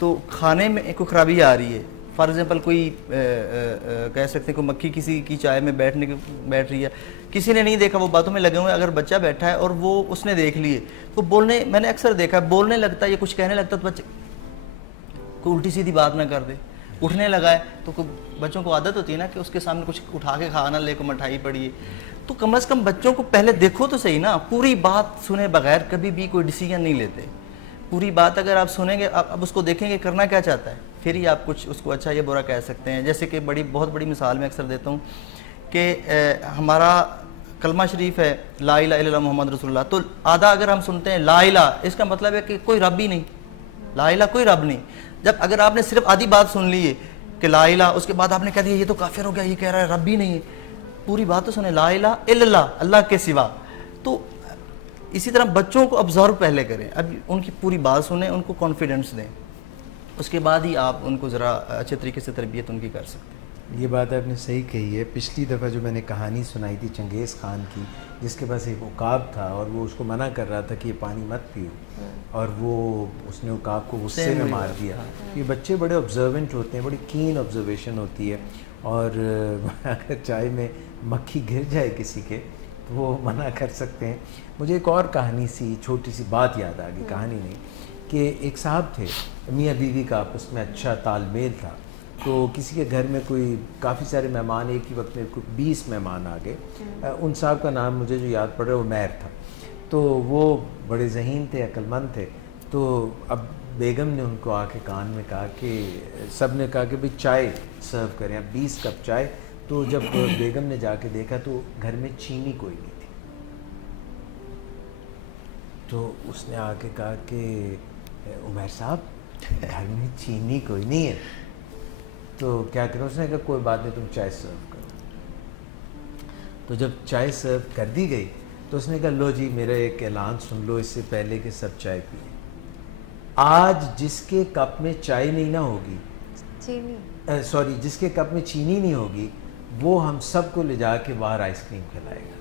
तो खाने में कोई खराबी आ रही है, फॉर एग्जांपल कोई कह सकते हैं कोई मक्खी किसी की चाय में बैठ रही है, किसी ने नहीं देखा, वो बातों में लगे हुए, अगर बच्चा बैठा है और वो उसने देख लिए तो बोलने, मैंने अक्सर देखा है, बोलने लगता है या कुछ कहने लगता है तो बच्चे कोई उल्टी सीधी बात ना कर दे, उठने लगा है तो बच्चों को आदत होती है ना कि उसके सामने कुछ उठा के खाना ले को मिठाई पड़ी है, तो कम से कम बच्चों को पहले देखो तो सही ना, पूरी बात सुने बगैर कभी भी कोई डिसीजन नहीं लेते। पूरी बात अगर आप सुनेंगे, अब उसको देखेंगे करना क्या चाहता है, फिर ही आप कुछ उसको अच्छा या बुरा कह सकते हैं। जैसे कि बहुत बड़ी मिसाल मैं अक्सर देता हूँ कि हमारा कलमा शरीफ है ला इलाहा इल्लल्लाह मोहम्मद रसूलुल्लाह, तो आधा अगर हम सुनते हैं ला इलाहा, इसका मतलब है कि कोई रब ही नहीं, ला इलाहा कोई रब नहीं। जब अगर आपने सिर्फ आधी बात सुन ली है कि ला इलाहा, उसके बाद आपने कह दिया ये तो काफिर हो गया, ये कह रहा है रब ही नहीं है, पूरी बात तो सुने ला इलाहा इल्लल्लाह, अल्लाह के सिवा। तो इसी तरह बच्चों को ऑब्जर्व पहले करें, अब उनकी पूरी बात सुने, उनको कॉन्फिडेंस दें, उसके बाद ही आप उनको ज़रा अच्छे तरीके से तरबियत उनकी कर सकते हैं। ये बात आपने सही कही है। पिछली दफ़ा जो मैंने कहानी सुनाई थी चंगेज़ खान की, जिसके पास एक उकाब था और वो उसको मना कर रहा था कि ये पानी मत पियो, और वो उसने उकाब को गुस्से में मार दिया। ये बच्चे बड़े ऑब्जर्वेंट होते हैं, बड़ी कीन ऑब्जर्वेशन होती है, और अगर चाय में मक्खी गिर जाए किसी के तो वो मना कर सकते हैं। मुझे एक और कहानी सी, छोटी सी बात याद आ गई, कहानी नहीं, कि एक साहब थे, मियाँ बीवी का आपस में अच्छा तालमेल था, तो किसी के घर में कोई काफ़ी सारे मेहमान, एक ही वक्त में कोई 20 मेहमान आ गए। उन साहब का नाम मुझे जो याद पड़ रहा है वो मैर था। तो वो बड़े ज़हीन थे, अक्लमंद थे। तो अब बेगम ने उनको आके कान में कहा कि सब ने कहा कि भाई चाय सर्व करें, अब 20 कप चाय। तो जब बेगम ने जाके देखा तो घर में चीनी कोई नहीं थी। तो उसने आके कहा कि उमर साहब घर में चीनी कोई नहीं है, तो क्या करें? उसने कहा कोई बात नहीं, तुम चाय सर्व करो। तो जब चाय सर्व कर दी गई तो उसने कहा लो जी मेरा एक ऐलान सुन लो इससे पहले कि सब चाय पिए। आज जिसके कप में चाय नहीं ना होगी, चीनी सॉरी जिसके कप में चीनी नहीं होगी, वो हम सबको ले जाके बाहर आइसक्रीम खिलाएगा।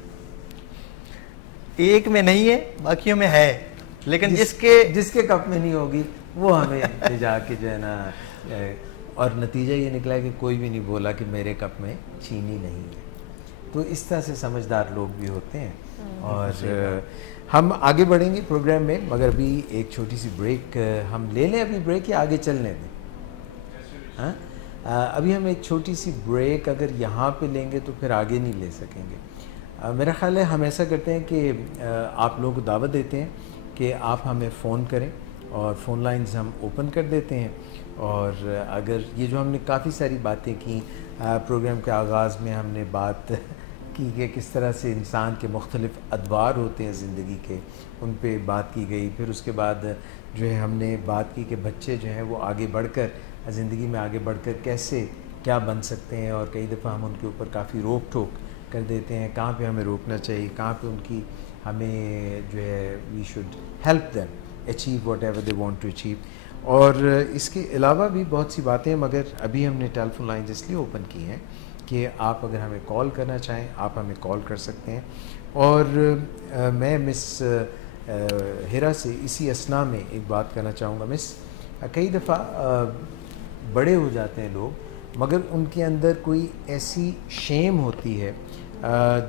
एक में नहीं है, बाकियों में है, लेकिन जिसके कप में नहीं होगी वो हमें ले जाके जो है ना, और नतीजा ये निकला कि कोई भी नहीं बोला कि मेरे कप में चीनी नहीं है। तो इस तरह से समझदार लोग भी होते हैं। और हम आगे बढ़ेंगे प्रोग्राम में, मगर अभी एक छोटी सी ब्रेक हम ले लें। अभी ब्रेक या आगे चलने दें? हाँ, अभी हम एक छोटी सी ब्रेक अगर यहाँ पे लेंगे तो फिर आगे नहीं ले सकेंगे। मेरा ख़्याल है हम ऐसा करते हैं कि आप लोगों को दावत देते हैं कि आप हमें फ़ोन करें और फ़ोन लाइंस हम ओपन कर देते हैं। और अगर ये जो हमने काफ़ी सारी बातें की, प्रोग्राम के आगाज़ में हमने बात की कि किस तरह से इंसान के मुख्तलिफ़ अदवार होते हैं ज़िंदगी के, उन पे बात की गई। फिर उसके बाद जो है हमने बात की कि बच्चे जो हैं वो आगे बढ़कर ज़िंदगी में आगे बढ़कर कैसे क्या बन सकते हैं, और कई दफ़ा हम उनके ऊपर काफ़ी रोक टोक कर देते हैं, कहाँ पे हमें रोकना चाहिए, कहाँ पे उनकी हमें जो है we should help them achieve whatever they want to achieve. और इसके अलावा भी बहुत सी बातें हैं, मगर अभी हमने टेलीफोन लाइन इसलिए ओपन की हैं कि आप अगर हमें कॉल करना चाहें आप हमें कॉल कर सकते हैं। और मैं मिस हिरा से इसी असना में एक बात करना चाहूँगा। मिस, कई दफ़ा बड़े हो जाते हैं लोग, मगर उनके अंदर कोई ऐसी शेम होती है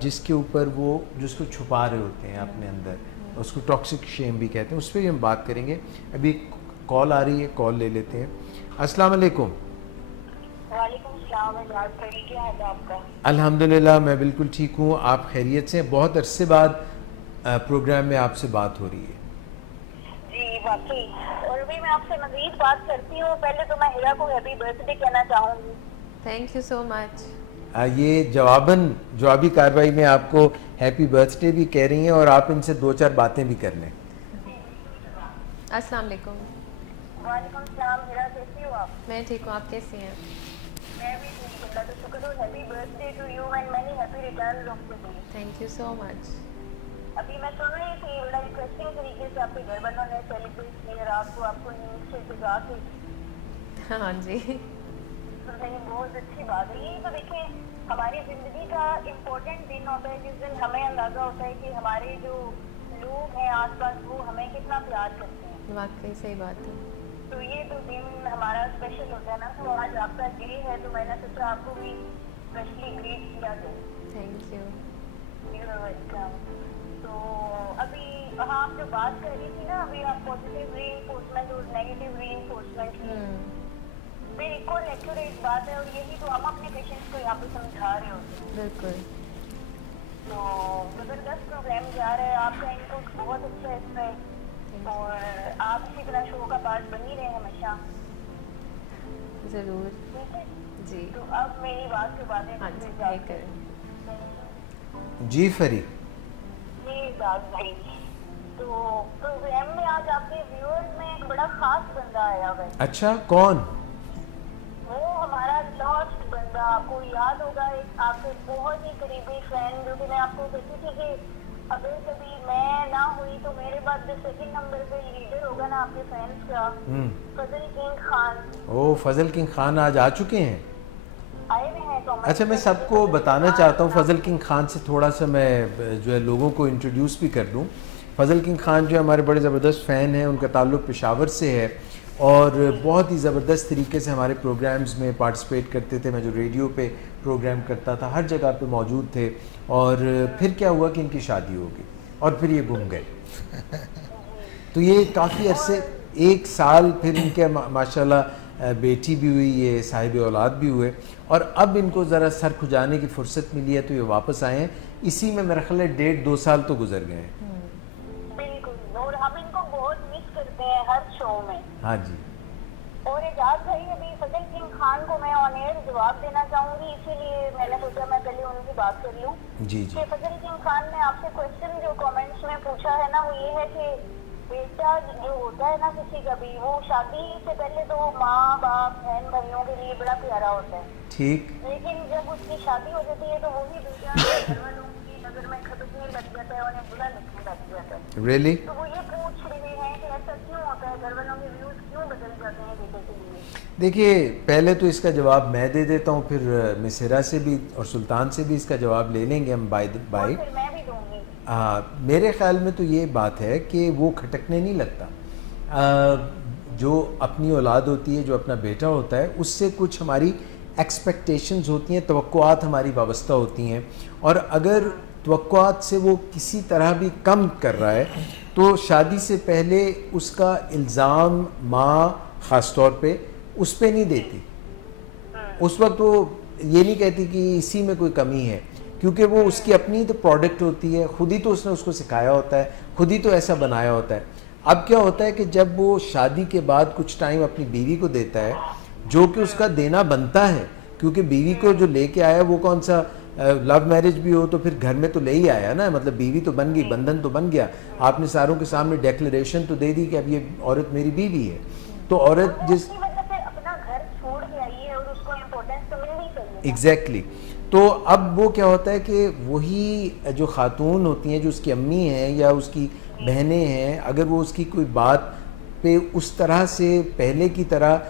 जिसके ऊपर वो जिसको छुपा रहे होते हैं अपने अंदर, उसको टॉक्सिक शेम भी कहते हैं। उस पर ही हम बात करेंगे। अभी कॉल आ रही है, कॉल ले लेते हैं। अस्सलाम वालेकुम। वालेकुम सलाम। क्या हाल है आपका? अल्हम्दुलिल्लाह मैं बिल्कुल ठीक हूँ। आप खैरियत से? बहुत अरसे बाद प्रोग्राम में आपसे बात हो रही है। जी वाकई। और भी मैं आपसे मज़ीद बात करती हूँ। पहले तो मैं हिरा को हैप्पी बर्थडे कहना चाहूँगी। Thank you so much. ये जवाबी कार्रवाई में आपको हैप्पी बर्थडे भी कह रही हैं और आप इनसे दो चार बातें भी कर लें। अस्सलाम वालेकुम। वालेकुम सलाम। हिरा कैसी हो आप? मैं ठीक हूँ, आप कैसी हैं? मैं भी ठीक हूँ, अल्लाह का शुक्र है। Happy birthday to you and many happy returns of the day. Thank you so much. अभी मैं सुन रही थी बड़ा इंटरेस्टिंग तरीके से आपके घर वालों ने सेलिब्रेट किया रात को, आपको नींद से जगा के। हाँ जी, तो नहीं, बहुत अच्छी बात है। ये तो देखिए हमारी ज़िंदगी का इम्पोर्टेंट दिन होता है, जिस दिन हमें अंदाज़ा होता है कि हमारे जो लोग हैं आसपास वो हमें कितना प्यार करते हैं। वाकई सही बात है। तो ये तो दिन हमारा स्पेशल होता है ना। तो आज आपका डे है तो मैंने सोचा आपको भी स्पेशली ग्रीट किया जाए। Thank you. You are welcome. तो अभी हाँ, आप जो बात कर रही थी ना, अभी आप पॉजिटिव रीइंफोर्समेंट और नेगेटिव रीइंफोर्समेंट की बिल्कुल एक्यूरेट बात है। और यही तो हम अपने पेशेंट्स को यहाँ पे समझा रहे होते हैं। बिल्कुल। तो ज़बरदस्त प्रोग्राम जा रहा है आपका, इनपुट बहुत अच्छा है इसमें। और आप इसी तरह शो का पार्ट बन ही रहे हमेशा। ज़रूर। ठीक है जी। तो अब मेरी बात के बाद हाँ जी, नहीं करें। जी फरी जी दाद भाई। तो प्रोग्राम में आज आपके व्यूअर्स में एक बड़ा खास बंदा आया हुआ है। अच्छा, कौन? वो हमारा लॉस्ट बंदा, आपको याद होगा, एक आपके बहुत ही करीबी फ्रेंड, जो कि मैं आपको कहती थी कि अगर कभी मैं ना हुई तो मेरे बाद जो सेकंड नंबर पे लीडर होगा ना आपके फ्रेंड्स का, फजल किंग खान। ओ, फजल किंग खान आज आ चुके हैं? आए हुए हैं। तो अच्छा, मैं सबको बताना चाहता हूँ, फजल किंग खान से थोड़ा सा मैं जो है लोगों को इंट्रोड्यूस भी कर दूँ। फजल किंग खान जो हमारे बड़े ज़बरदस्त फ़ैन हैं, उनका ताल्लुक़ पेशावर से है और बहुत ही ज़बरदस्त तरीके से हमारे प्रोग्राम्स में पार्टिसिपेट करते थे। मैं जो रेडियो पे प्रोग्राम करता था हर जगह पे मौजूद थे। और फिर क्या हुआ कि इनकी शादी हो गई और फिर ये गुम गए। तो ये काफ़ी अरसे, एक साल फिर इनके माशाल्लाह बेटी भी हुई, ये साहिब औलाद भी हुए और अब इनको ज़रा सर खुजाने की फुर्सत मिली है तो ये वापस आए हैं। इसी में मेरा ख्याल है 1.5-2 साल तो गुजर गए हैं। बिल्कुल, और हम इनको बहुत मिस करते हैं हर शो में। हाँ जी। और और एजाज भाई अभी फजल किंग खान को मैं ऑन एयर जवाब देना चाहूंगी, इसीलिए मैंने सोचा मैं पहले उनकी बात कर लूं। जी जी। कि फजल किंग खान ने आपसे क्वेश्चन जो कमेंट्स में पूछा है ना, वो ये है कि बेटा जो होता है ना किसी का भी, वो शादी से पहले तो माँ बाप बहन भाइयों के लिए बड़ा प्यारा होता है, ठीक। लेकिन जब उसकी शादी हो जाती है तो वो भी बेटा घर वालों की नजर में खटकने लग जाता है, उन्हें बुरा लगने लग जाता है। रियली? तो वो ये पूछ रहे हैं कि ऐसा क्यों होता है, घर वालों के व्यूज क्यों बदल जाते हैं बेटे के लिए? देखिए, पहले तो इसका जवाब मैं दे देता हूँ, फिर मिस हिरा से भी और सुल्तान से भी इसका जवाब ले लेंगे हम बाय बाय। फिर मैं भी दूंगी। मेरे ख्याल में तो ये बात है कि वो खटकने नहीं लगता। जो अपनी औलाद होती है, जो अपना बेटा होता है, उससे कुछ हमारी एक्सपेक्टेशंस होती हैं, तवक्कुआत हमारी वाबस्ता होती हैं, और अगर तवक्कुआत से वो किसी तरह भी कम कर रहा है तो शादी से पहले उसका इल्ज़ाम माँ ख़ास तौर पे उस पर नहीं देती। उस वक्त वो ये नहीं कहती कि इसी में कोई कमी है, क्योंकि वो उसकी अपनी तो प्रोडक्ट होती है, खुद ही तो उसने उसको सिखाया होता है, खुद ही तो ऐसा बनाया होता है। अब क्या होता है कि जब वो शादी के बाद कुछ टाइम अपनी बीवी को देता है, जो कि उसका देना बनता है, क्योंकि बीवी को जो लेके आया वो कौन सा लव मैरिज भी हो तो फिर घर में तो ले ही आया ना, मतलब बीवी तो बन गई, बंधन तो बन गया। आपने सारों के सामने डेक्लेरेशन तो दे दी कि अब ये औरत मेरी बीवी है। तो औरत जिस अपना घर छोड़ के आई है और उसको इम्पोर्टेंस तो मिलनी चाहिए। एग्जैक्टली। तो अब वो क्या होता है कि वही जो खातून होती हैं, जो उसकी अम्मी हैं या उसकी बहनें हैं, अगर वो उसकी कोई बात पे उस तरह से पहले की तरह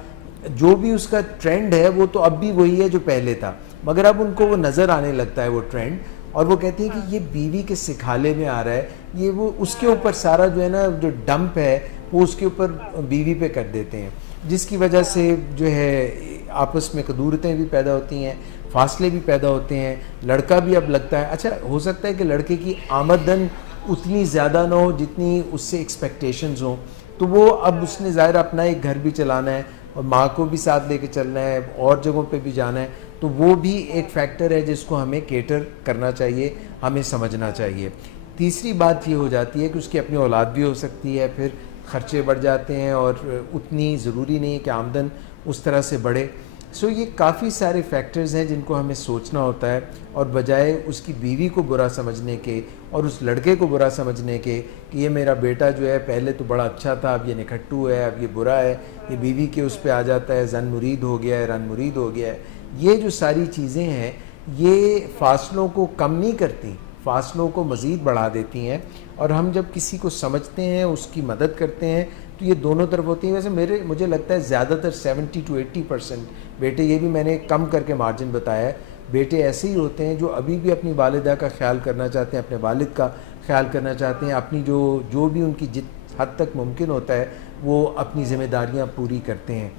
जो भी उसका ट्रेंड है वो तो अब भी वही है जो पहले था, मगर अब उनको वो नज़र आने लगता है वो ट्रेंड, और वो कहती है कि ये बीवी के सिखाले में आ रहा है, ये वो उसके ऊपर सारा जो है ना जो डंप है वो उसके ऊपर बीवी पे कर देते हैं, जिसकी वजह से जो है आपस में कदूरतें भी पैदा होती हैं, फासले भी पैदा होते हैं। लड़का भी अब लगता है, अच्छा हो सकता है कि लड़के की आमदन उतनी ज़्यादा ना हो जितनी उससे एक्सपेक्टेशंस हों, तो वो अब उसने ज़ाहिर अपना एक घर भी चलाना है और माँ को भी साथ लेके चलना है और जगहों पे भी जाना है, तो वो भी एक फैक्टर है जिसको हमें केटर करना चाहिए, हमें समझना चाहिए। तीसरी बात ये हो जाती है कि उसकी अपनी औलाद भी हो सकती है, फिर ख़र्चे बढ़ जाते हैं और उतनी ज़रूरी नहीं है कि आमदन उस तरह से बढ़े। सो ये काफ़ी सारे फैक्टर्स हैं जिनको हमें सोचना होता है, और बजाय उसकी बीवी को बुरा समझने के और उस लड़के को बुरा समझने के कि ये मेरा बेटा जो है पहले तो बड़ा अच्छा था, अब ये निखट्टू है, अब ये बुरा है, ये बीवी के उस पर आ जाता है, जन मुरीद हो गया है, रन मुरीद हो गया है, ये जो सारी चीज़ें हैं ये फासलों को कम नहीं करती, फासलों को मज़ीद बढ़ा देती हैं। और हम जब किसी को समझते हैं, उसकी मदद करते हैं, तो ये दोनों तरफ होती हैं। वैसे मुझे लगता है ज़्यादातर 70 to 80% बेटे, ये भी मैंने कम करके मार्जिन बताया है, बेटे ऐसे ही होते हैं जो अभी भी अपनी वालिदा का ख्याल करना चाहते हैं, अपने वालिद का ख्याल करना चाहते हैं, अपनी जो भी उनकी जित हद तक मुमकिन होता है वो अपनी ज़िम्मेदारियाँ पूरी करते हैं।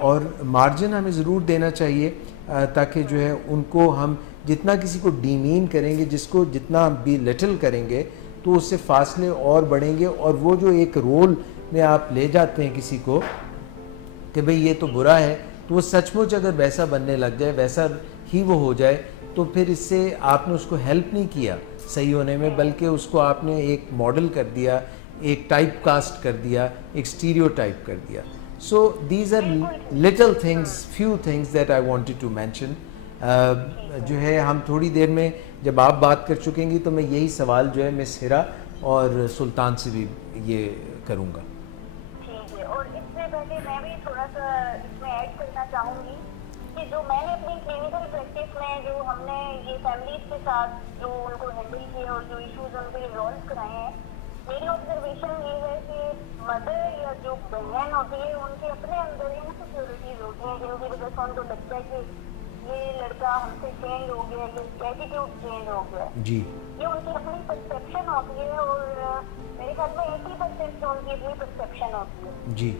और मार्जिन हमें ज़रूर देना चाहिए ताकि जो है उनको हम जितना किसी को डीमीन करेंगे, जिसको जितना भी लिटिल करेंगे, तो उससे फासले और बढ़ेंगे। और वो जो एक रोल में आप ले जाते हैं किसी को कि भाई ये तो बुरा है, तो वो सचमुच अगर वैसा बनने लग जाए, वैसा ही वो हो जाए, तो फिर इससे आपने उसको हेल्प नहीं किया सही होने में, बल्कि उसको आपने एक मॉडल कर दिया, एक टाइप कास्ट कर दिया, एक स्टीरियोटाइप कर दिया। So these are little things, few things that I wanted to mention. जो है हम थोड़ी देर में जब आप बात कर चुकेंगी तो मैं यही सवाल जो है मिस हिरा और सुल्तान से भी ये करूँगा। ठीक है, और इससे पहले मैं भी थोड़ा सा इसमें ऐड करना चाहूँगी कि जो मैंने अपनी क्लिनिकल प्रैक्टिस में जो हमने ये फैमिलीज के साथ जो उनको हैंडल किए और जो इश्यूज उनको रिजॉल्व कराए हैं, मेरी ऑब्जर्वेशन ये है कि मदर या जो बहन होती है उनके अपने अंदर इनसिक्योरिटीज होती हैं, जिनकी वजह से उनको लगता है कि ये लड़का हमसे चेंज हो गया, ये एटीट्यूड चेंज हो गया जी। ये उनकी अपनी परसेप्शन होती है, और मेरे ख्याल में 80% तो उनकी अपनी परसेप्शन होती है जी,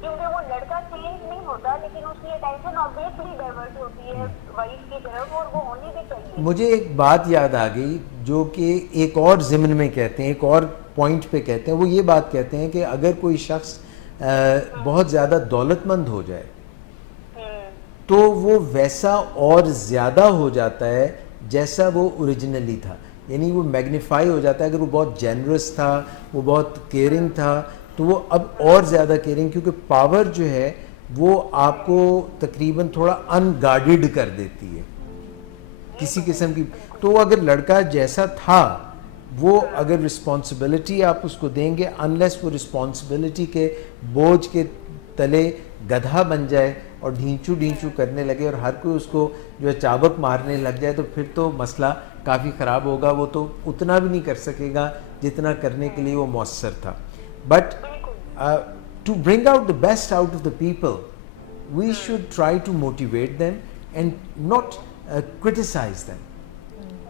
क्योंकि वो लड़का चेंज नहीं होता, लेकिन उसकी अटेंशन ऑब्वियसली डाइवर्ट होती है वाइफ की तरफ, और वो होनी भी चाहिए। मुझे एक बात याद आ गई जो कि एक और ज़िम्न में कहते हैं, एक और पॉइंट पे कहते हैं। वो ये बात कहते हैं कि अगर कोई शख्स बहुत ज़्यादा दौलतमंद हो जाए तो वो वैसा और ज़्यादा हो जाता है जैसा वो ओरिजिनली था, यानी वो मैग्नीफाई हो जाता है। अगर वो बहुत जेनरस था, वो बहुत केयरिंग था, तो वो अब और ज़्यादा केयरिंग, क्योंकि पावर जो है वो आपको तकरीबन थोड़ा अनगार्डेड कर देती है किसी किस्म की। तो अगर लड़का जैसा था वो अगर रिस्पॉन्सिबिलिटी आप उसको देंगे, अनलेस वो रिस्पॉन्सिबिलिटी के बोझ के तले गधा बन जाए और ढींचू करने लगे और हर कोई उसको जो है चाबक मारने लग जाए, तो फिर तो मसला काफ़ी ख़राब होगा। वो तो उतना भी नहीं कर सकेगा जितना करने के लिए वो मौसर था। But to bring out the best out of the people we should try to motivate them and not criticise them.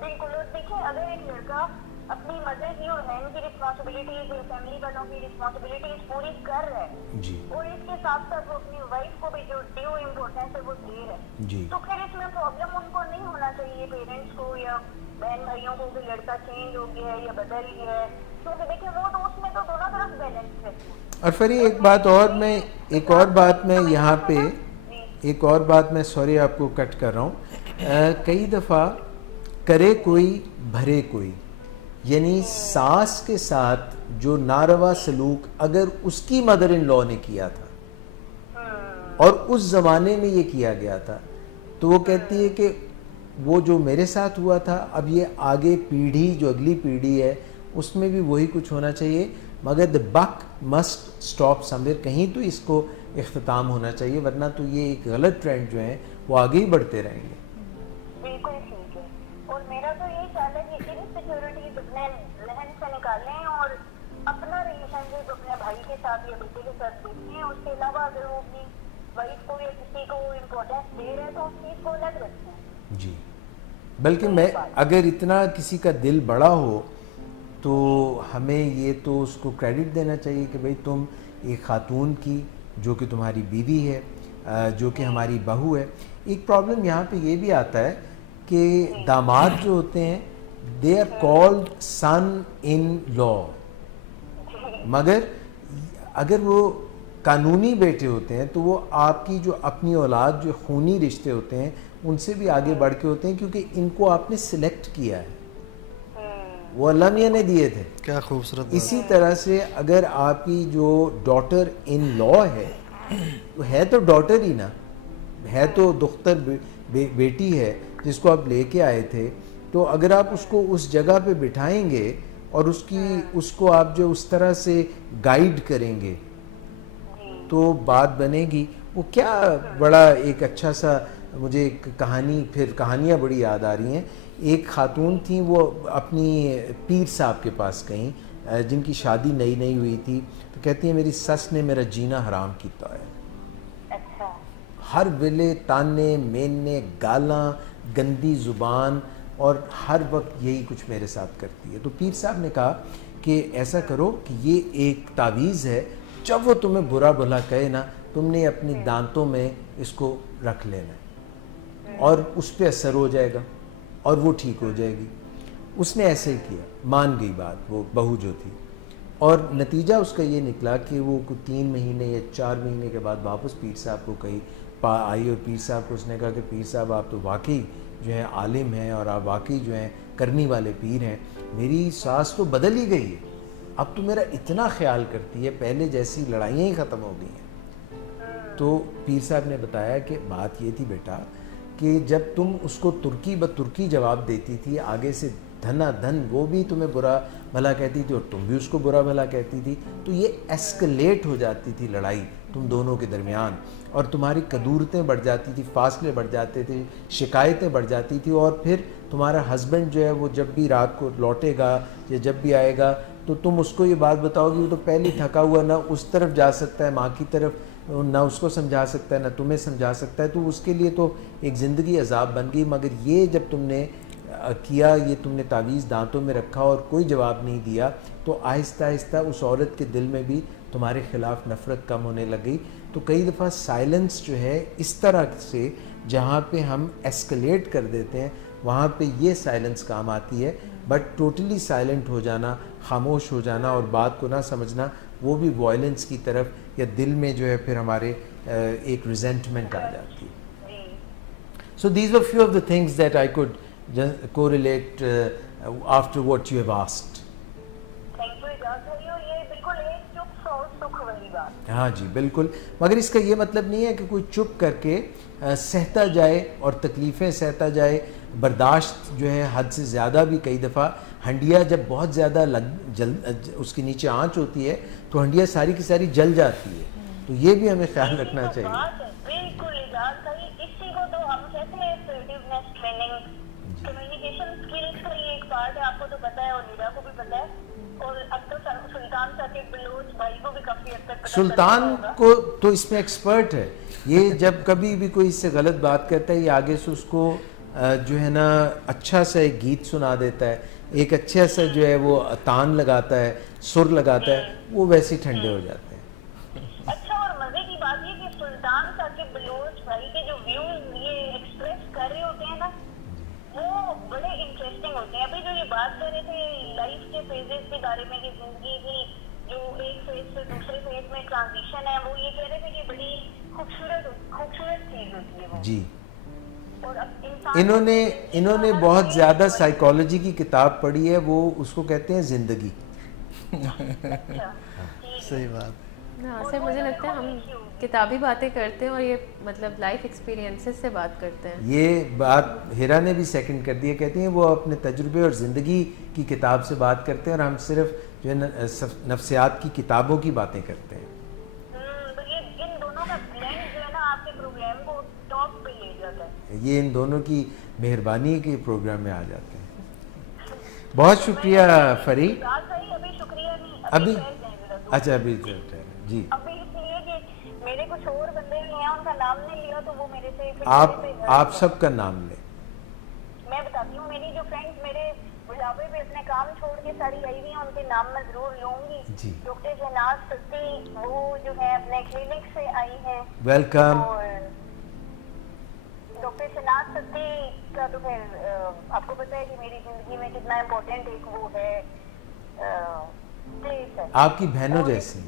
बिल्कुल। और देखिए, अगर एक लड़का अपनी मदर की और बहन की रिस्पॉन्सिबिलिटीज या फैमिली वालों की रिस्पॉन्सिबिलिटीज पूरी कर रहा है जी, और इसके साथ साथ वो अपनी वाइफ को भी जो ड्यू इम्पोर्टेंस है वो दे रहा है जी, तो फिर इसमें प्रॉब्लम उनको नहीं होना चाहिए, पेरेंट्स को या बहन भाइयों को, कि लड़का चेंज हो गया है या बदल गया है। क्योंकि देखिए वो तो उसमें तो दोनों तरफ बैलेंस है। और फिर एक बात और मैं यहाँ पे एक और बात मैं सॉरी आपको कट कर रहा हूँ, कई दफ़ा करे कोई भरे कोई, यानी सास के साथ जो नारवा सलूक अगर उसकी मदर इन लॉ ने किया था और उस ज़माने में ये किया गया था, तो वो कहती है कि वो जो मेरे साथ हुआ था अब ये आगे पीढ़ी, जो अगली पीढ़ी है उसमें भी वही कुछ होना चाहिए, मगर the buck must stop somewhere, कहीं तो इसको इख्तिताम होना चाहिए, वरना तो ये एक गलत ट्रेंड जो है वो आगे ही बढ़ते रहेंगे। बिल्कुल ठीक है। और मेरा तो यही ख्याल है कि इनसिक्योरिटीज अपने जहन से निकालें और अपना रिलेशनशिप अपने भाई के साथ या बेटे के साथ देखें। उसके अलावा अगर वो अपनी वाइफ को या किसी को इम्पोर्टेंस दे रहे हैं तो उस चीज़ को अलग रखें। जी, बल्कि मैं अगर इतना किसी का दिल बड़ा हो तो हमें ये तो उसको क्रेडिट देना चाहिए कि भाई तुम एक खातून की, जो कि तुम्हारी बीवी है, जो कि हमारी बहू है। एक प्रॉब्लम यहाँ पे ये भी आता है कि दामाद जो होते हैं they are called son in law, मगर अगर वो कानूनी बेटे होते हैं तो वो आपकी जो अपनी औलाद, जो खूनी रिश्ते होते हैं उनसे भी आगे बढ़ के होते हैं, क्योंकि इनको आपने सिलेक्ट किया है, वो अल्लाह मियाँ ने दिए थे। क्या खूबसूरत। इसी तरह से अगर आपकी जो डॉटर इन लॉ है तो डॉटर ही ना है, तो दुख्तर बेटी है जिसको आप लेके आए थे, तो अगर आप उसको उस जगह पे बिठाएंगे और उसको आप जो उस तरह से गाइड करेंगे तो बात बनेगी। वो क्या बड़ा एक अच्छा सा, मुझे एक कहानी, फिर कहानियाँ बड़ी याद आ रही हैं। एक खातून थी, वो अपनी पीर साहब के पास गई, जिनकी शादी नई नई हुई थी, तो कहती है मेरी सस ने मेरा जीना हराम किया है। अच्छा। हर वेले ताने मेने, गालां, गंदी ज़ुबान, और हर वक्त यही कुछ मेरे साथ करती है। तो पीर साहब ने कहा कि ऐसा करो कि ये एक तावीज़ है, जब वो तुम्हें बुरा भला कहे ना, तुमने अपने दांतों में इसको रख लेना है और उस पर असर हो जाएगा और वो ठीक हो जाएगी। उसने ऐसे ही किया, मान गई बात वो बहू जो थी, और नतीजा उसका ये निकला कि वो कुछ 3 महीने या 4 महीने के बाद वापस पीर साहब को कहीं आई, और पीर साहब को उसने कहा कि पीर साहब आप तो वाकई जो है आलिम हैं और आप वाकई जो हैं करनी वाले पीर हैं, मेरी सास तो बदल ही गई है, अब तो मेरा इतना ख्याल करती है, पहले जैसी लड़ाइयाँ ही ख़त्म हो गई हैं। तो पीर साहब ने बताया कि बात ये थी बेटा कि जब तुम उसको तुर्की ब तुर्की जवाब देती थी, आगे से धनाधन वो भी तुम्हें बुरा भला कहती थी और तुम भी उसको बुरा भला कहती थी, तो ये एस्केलेट हो जाती थी लड़ाई तुम दोनों के दरमियान, और तुम्हारी कदूरतें बढ़ जाती थी, फासले बढ़ जाते थे, शिकायतें बढ़ जाती थी, और फिर तुम्हारा हस्बैंड जो है वो जब भी रात को लौटेगा या जब भी आएगा तो तुम उसको ये बात बताओगी, वो तो पहले थका हुआ, ना उस तरफ जा सकता है माँ की तरफ, ना उसको समझा सकता है ना तुम्हें समझा सकता है, तो उसके लिए तो एक ज़िंदगी अजाब बन गई। मगर ये जब तुमने किया, ये तुमने तावीज़ दांतों में रखा और कोई जवाब नहीं दिया, तो आहिस्ता आहिस्ता उस औरत के दिल में भी तुम्हारे ख़िलाफ़ नफ़रत कम होने लग गई। तो कई दफ़ा साइलेंस जो है इस तरह से, जहाँ पे हम एस्केलेट कर देते हैं वहाँ पे ये साइलेंस काम आती है, बट टोटली साइलेंट हो जाना, खामोश हो जाना और बात को ना समझना, वो भी वायलेंस की तरफ, या दिल में जो है फिर हमारे एक रिजेंटमेंट आ जाती है। So these were few of the things that I could correlate after what you have asked. Thank you Ejaz भाई। और ये बिल्कुल एक चुप हाँ जी बिल्कुल, मगर इसका ये मतलब नहीं है कि कोई चुप करके सहता जाए और तकलीफ़ें सहता जाए। बर्दाश्त जो है हद से ज़्यादा भी कई दफ़ा हंडिया जब बहुत ज़्यादा उसके नीचे आंच होती है तो हंडिया सारी की सारी जल जाती है, तो ये भी हमें ख्याल रखना चाहिए। बिल्कुल इसी को तो हम कहते हैं असर्टिवनेस ट्रेनिंग, कम्युनिकेशन स्किल्स का ये एक पार्ट है, आपको तो पता है और नीरा को भी पता है, और अब तो सुल्तान साकिब बलोच भाई को भी काफी हद तक पता सुल्तान को तो इसमें एक्सपर्ट है, ये जब कभी भी कोई इससे गलत बात करता है ये आगे से उसको जो है ना अच्छा सा एक गीत सुना देता है, एक अच्छा सा जो है वो तान लगाता है, सुर लगाता है, वो वैसे ही ठंडे हो जाते हैं। अच्छा, और मजे की बात ये कि सुल्तान साकिब बलोच भाई के जो व्यूज ये एक्सप्रेस कर रहे होते हैं ना, वो बड़े इंटरेस्टिंग होते हैं। अभी जो ये बात कर रहे थे लाइफ के फेजेस के बारे में, कि जिंदगी की जो एक फेज से दूसरे फेज में ट्रांजिशन है, वो ये कह रहे थे कि बड़ी खूबसूरत चीज होती है वो। जी, और इन्होंने बहुत ज़्यादा साइकोलॉजी की किताब पढ़ी है, वो उसको कहते हैं ज़िंदगी। सही बात। हाँ सर, मुझे लगता है हम किताबी बातें करते हैं और ये मतलब लाइफ एक्सपीरियंसेस से बात करते हैं। ये बात हिरा ने भी सेकंड कर दी है, कहती हैं वो अपने तजुर्बे और ज़िंदगी की किताब से बात करते हैं और हम सिर्फ जो है नफ्सियात की किताबों की बातें करते हैं। तो ये इन दोनों का ब्लेंड जो है ना आपके प्रोग्राम को टॉप पे ले जाता है। ये इन दोनों की मेहरबानी के प्रोग्राम में आ जाते हैं। बहुत शुक्रिया फरी। अभी शुक्रिया नहीं, अभी अच्छा अभी जी, अभी इसलिए कि मेरे कुछ और बंदे भी हैं, उनका नाम नहीं लिया तो वो मेरे से आप सबका नाम लें। मैं बताती हूँ, मेरी जो फ्रेंड्स मेरे बुढ़ापे पे अपने काम छोड़ के सारी आई हुई हैं, उनके नाम मैं जरूर लूंगी। डॉक्टर शहनाज सत्ती, वो जो है अपने क्लिनिक से आई है, वेलकम। और डॉक्टर शहनाज सत्ती का तो फिर आपको पता है कि मेरी जिंदगी में कितना इम्पोर्टेंट एक वो है प्लेस है। आपकी बहनों जैसी,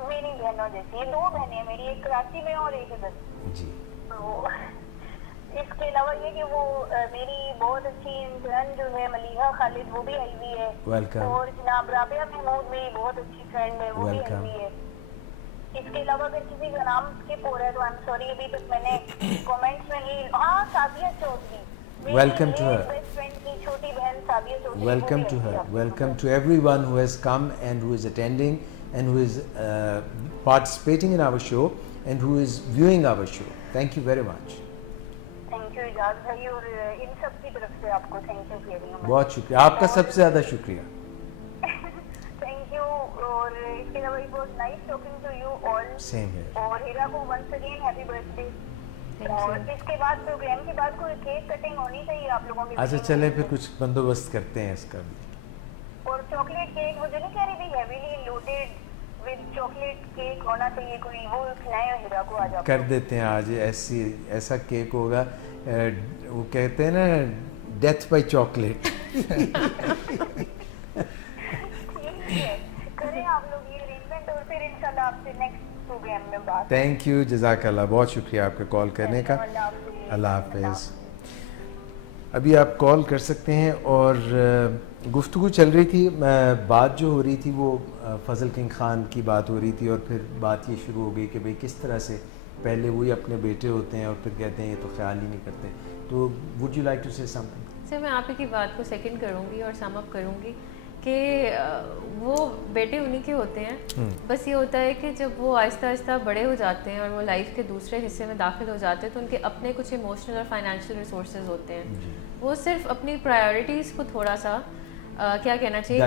मेरी बहनों जैसी, ये 2 बहनें हैं मेरी, एक कराची में और एक इधर जी। तो इसके अलावा ये कि वो मेरी बहुत अच्छी इंटर्न जो है मलिहा खालिद, वो भी आई हुई है। वेलकम। और जनाब राबिया महमूद मेरी बहुत अच्छी फ्रेंड है, वो भी आई हुई है। इसके अलावा अगर किसी का नाम स्किप हो रहा है तो आई एम सॉरी, अभी तक मैंने कमेंट्स में नहीं। हाँ, Sadia Chaudhry, Welcome to her. Best friend की छोटी बहन Sadia Chaudhry. Welcome to her. Welcome to everyone who has come and who is attending and who is participating in our show and who is viewing our show. Thank you very much. Thank you Ijaz भाई, और इन सब की तरफ से आपको thank you कह रही हूँ। बहुत शुक्रिया, आपका सबसे ज़्यादा शुक्रिया। थैंक यू, और इसके अलावा it was nice talking to you all. Same है। और हीरा को वंस अगेन हैप्पी बर्थडे। और इसके बाद प्रोग्राम के बाद कोई केक कटिंग होनी चाहिए आप लोगों की। अच्छा चले फिर कुछ बंदोबस्त करते हैं इसका भी। और चॉकलेट केक मुझे नहीं कह रही थी, heavily loaded with chocolate cake होना चाहिए, कोई वो खिलाए हीरा को आज आप। कर देते हैं आज, ऐसा केक होगा, वो कहते हैं ना डेथ बाय चॉकलेट। करें आप लोग ये अरेंजमेंट, और फिर इंशाल्लाह आपसे नेक्स्ट प्रोग्राम में बात। थैंक यू, जज़ाकल्लाह, बहुत शुक्रिया आपका कॉल करने का। अल्लाह हाफिज़। अभी आप कॉल कर सकते हैं। और गुफ्तगू चल रही थी, बात जो हो रही थी वो फ़ज़ल किंग ख़ान की बात हो रही थी, और फिर बात ये शुरू हो गई कि भाई किस तरह से पहले वही अपने बेटे होते हैं और फिर कहते हैं ये तो ख्याल ही नहीं करते। तो would you like to say something? Sir मैं आप ही की बात को सेकंड करूँगी और सम अप करूँगी कि वो बेटे उन्हीं के होते हैं। बस ये होता है कि जब वो आहिस्ता आहिस्ता बड़े हो जाते हैं और वो लाइफ के दूसरे हिस्से में दाखिल हो जाते हैं तो उनके अपने कुछ इमोशनल और फाइनेंशियल रिसोर्सेज होते हैं। वो सिर्फ अपनी प्रायोरिटीज़ को थोड़ा सा क्या कहना चाहिए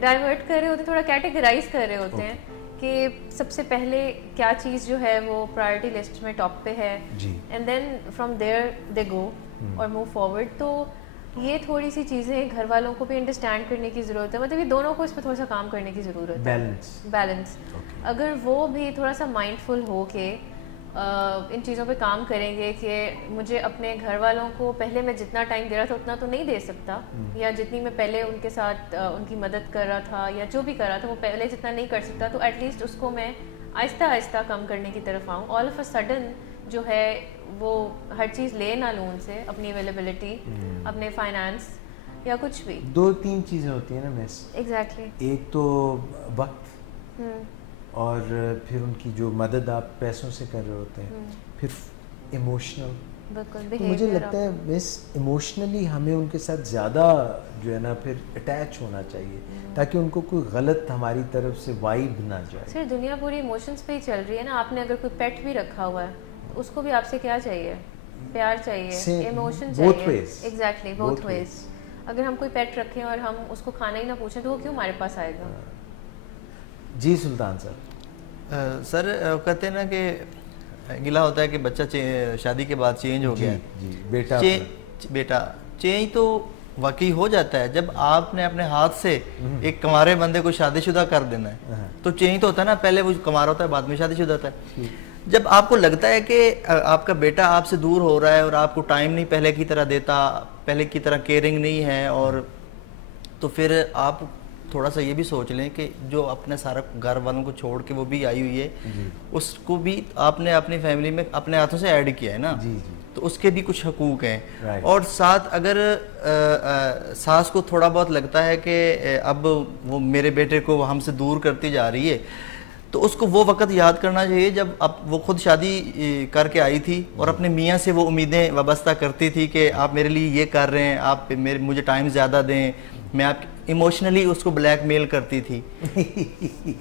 डाइवर्ट कर रहे होते हैं, थोड़ा कैटेगराइज कर रहे होते हैं कि सबसे पहले क्या चीज़ जो है वो प्रायोरिटी लिस्ट में टॉप पे है, and then from there they go और मूव फॉरवर्ड। तो ये थोड़ी सी चीज़ें घर वालों को भी अंडरस्टैंड करने की ज़रूरत है, मतलब ये दोनों को इस पर थोड़ा सा काम करने की ज़रूरत है। बैलेंस अगर वो भी थोड़ा सा माइंडफुल हो के इन चीज़ों पे काम करेंगे कि मुझे अपने घर वालों को पहले मैं जितना टाइम दे रहा था उतना तो नहीं दे सकता, या जितनी मैं पहले उनके साथ उनकी मदद कर रहा था या जो भी कर रहा था वो पहले जितना नहीं कर सकता, तो एटलीस्ट उसको मैं आहिस्ता आहिस्ता कम करने की तरफ आऊँ। ऑल ऑफ अ सडन जो है वो हर चीज़ ले ना लूँ उनसे, अपनी अवेलेबिलिटी, अपने फाइनेंस या कुछ भी। 2-3 चीज़ें होती हैं ना मिस। एग्जैक्टली। एक तो वक्त और फिर उनकी जो मदद आप पैसों से कर रहे होते हैं, फिर इमोशनल, तो मुझे लगता है मिस इमोशनली हमें उनके साथ ज़्यादा जो है ना फिर अटैच होना चाहिए, ताकि उनको कोई गलत हमारी तरफ से वाइब ना जाए। सर दुनिया पूरी इमोशंस पे ही चल रही है ना। आपने अगर कोई पेट भी रखा हुआ है तो उसको भी आपसे क्या चाहिए? प्यार चाहिए, इमोशन चाहिए। Exactly, both ways. अगर हम कोई पेट रखें और हम उसको खाना ही ना पूछें तो वो क्यों हमारे पास आएगा? जी सुल्तान साहब। सर कहते हैं ना कि गिला होता है कि बच्चा शादी के बाद चेंज हो गया। जी बेटा चेंज तो वाकई हो जाता है जब आपने अपने हाथ से एक कुंवारे बंदे को शादीशुदा कर देना है, तो चेंज तो होता है ना, पहले वो कुंवारा होता है बाद में शादीशुदा होता है। जब आपको लगता है कि आपका बेटा आपसे दूर हो रहा है और आपको टाइम नहीं पहले की तरह देता, पहले की तरह केयरिंग नहीं है, और तो फिर आप थोड़ा सा ये भी सोच लें कि जो अपने सारा घर वालों को छोड़ के वो भी आई हुई है, उसको भी आपने अपनी फैमिली में अपने हाथों से ऐड किया है ना। जी। तो उसके भी कुछ हकूक हैं। और साथ अगर सास को थोड़ा बहुत लगता है कि अब वो मेरे बेटे को हमसे दूर करती जा रही है, तो उसको वो वक्त याद करना चाहिए जब अब वो खुद शादी करके आई थी और अपने मियाँ से वो उम्मीदें वाबस्ता करती थी कि आप मेरे लिए ये कर रहे हैं, आप मुझे टाइम ज़्यादा दें, मैं आप इमोशनली उसको ब्लैकमेल करती थी।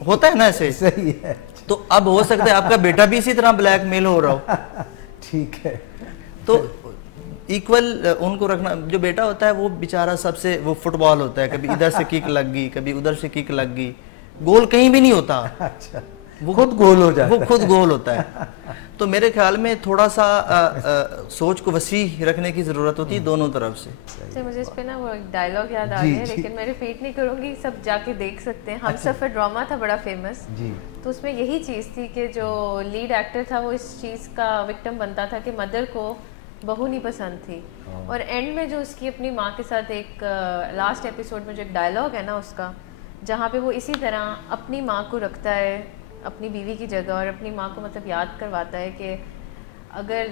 होता है ना ऐसे? सही है। तो अब हो सकता है आपका बेटा भी इसी तरह ब्लैकमेल हो रहा हो। ठीक है। तो इक्वल उनको रखना। जो बेटा होता है वो बेचारा सबसे, वो फुटबॉल होता है, कभी इधर से किक लग गई, कभी उधर से किक लग गई, गोल कहीं भी नहीं होता। अच्छा, वो खुद गोल हो जाता है। वो खुद गोल होता है। तो मेरे ख्याल में थोड़ा सा सोच को वसी रखने की जरूरत होती है दोनों तरफ से। तो मुझे इस पे ना वो एक डायलॉग याद आ गया, लेकिन मैं रिपीट नहीं करूंगी, सब जाके देख सकते हैं। हमसफर ड्रामा था बड़ा फेमस जी। तो उसमें यही चीज़ थी कि जो लीड एक्टर था वो इस चीज़ का विक्टिम बनता था कि मदर को बहू नहीं पसंद थी, और एंड में जो उसकी अपनी माँ के साथ एक लास्ट एपिसोड में जो एक डायलॉग है ना उसका, जहाँ पे वो इसी तरह अपनी माँ को रखता है अपनी बीवी की जगह और अपनी माँ को मतलब याद करवाता है कि अगर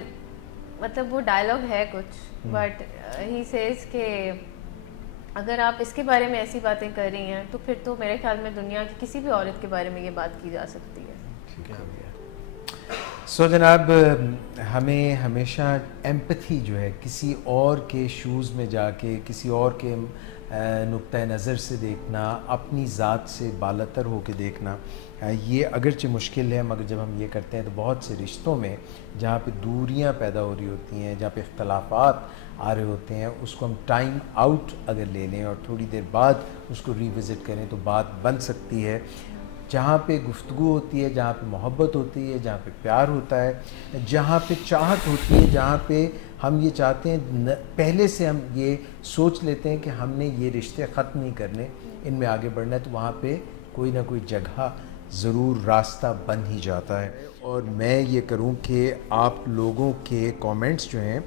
मतलब वो डायलॉग है कुछ, बट ही सेज के अगर आप इसके बारे में ऐसी बातें कर रही हैं तो फिर तो मेरे ख्याल में दुनिया की किसी भी औरत के बारे में ये बात की जा सकती है। ठीक है। सो जनाब, हमें हमेशा एम्पैथी जो है किसी और के शूज़ में जाके किसी और के नुक्ता नज़र से देखना, अपनी ज़ात से बालतर होकर देखना, ये अगरचे मुश्किल है, मगर जब हम ये करते हैं तो बहुत से रिश्तों में जहाँ पे दूरियाँ पैदा हो रही होती हैं, जहाँ पे इख्तलाफात आ रहे होते हैं, उसको हम टाइम आउट अगर ले लें और थोड़ी देर बाद उसको रिविज़िट करें तो बात बन सकती है। जहाँ पे गुफ्तगू होती है, जहाँ पे मोहब्बत होती है, जहाँ पे प्यार होता है, जहाँ पे चाहत होती है, जहाँ पे हम ये चाहते हैं पहले से हम ये सोच लेते हैं कि हमने ये रिश्ते ख़त्म नहीं करने, इनमें आगे बढ़ना है, तो वहाँ पे कोई ना कोई जगह ज़रूर रास्ता बन ही जाता है। और मैं ये करूँ कि आप लोगों के कमेंट्स जो हैं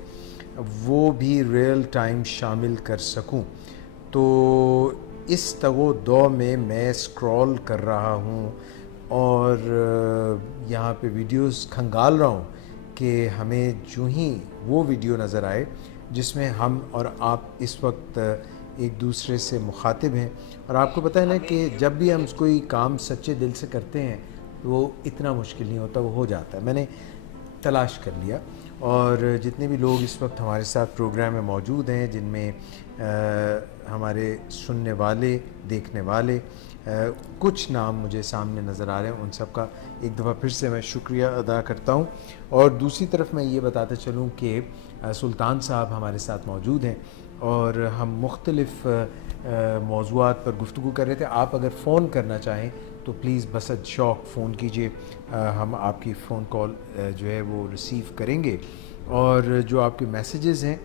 वो भी रियल टाइम शामिल कर सकूँ, तो इस तगो दो में मैं स्क्रॉल कर रहा हूँ और यहाँ पे वीडियोस खंगाल रहा हूँ कि हमें जो ही वो वीडियो नज़र आए जिसमें हम और आप इस वक्त एक दूसरे से मुखातिब हैं। और आपको पता है ना कि जब भी हम कोई काम सच्चे दिल से करते हैं तो वो इतना मुश्किल नहीं होता, वो हो जाता है। मैंने तलाश कर लिया और जितने भी लोग इस वक्त हमारे साथ प्रोग्राम में मौजूद हैं, जिनमें हमारे सुनने वाले, देखने वाले, कुछ नाम मुझे सामने नज़र आ रहे हैं, उन सब का एक दफ़ा फिर से मैं शुक्रिया अदा करता हूं। और दूसरी तरफ मैं ये बताते चलूं कि सुल्तान साहब हमारे साथ मौजूद हैं और हम मुख्तलिफ़ मौज़ूआत पर गुफ्तगू कर रहे थे। आप अगर फ़ोन करना चाहें तो प्लीज़ बसद शौक़ फ़ोन कीजिए, हम आपकी फ़ोन कॉल जो है वो रिसीव करेंगे और जो आपके मैसेजेस हैं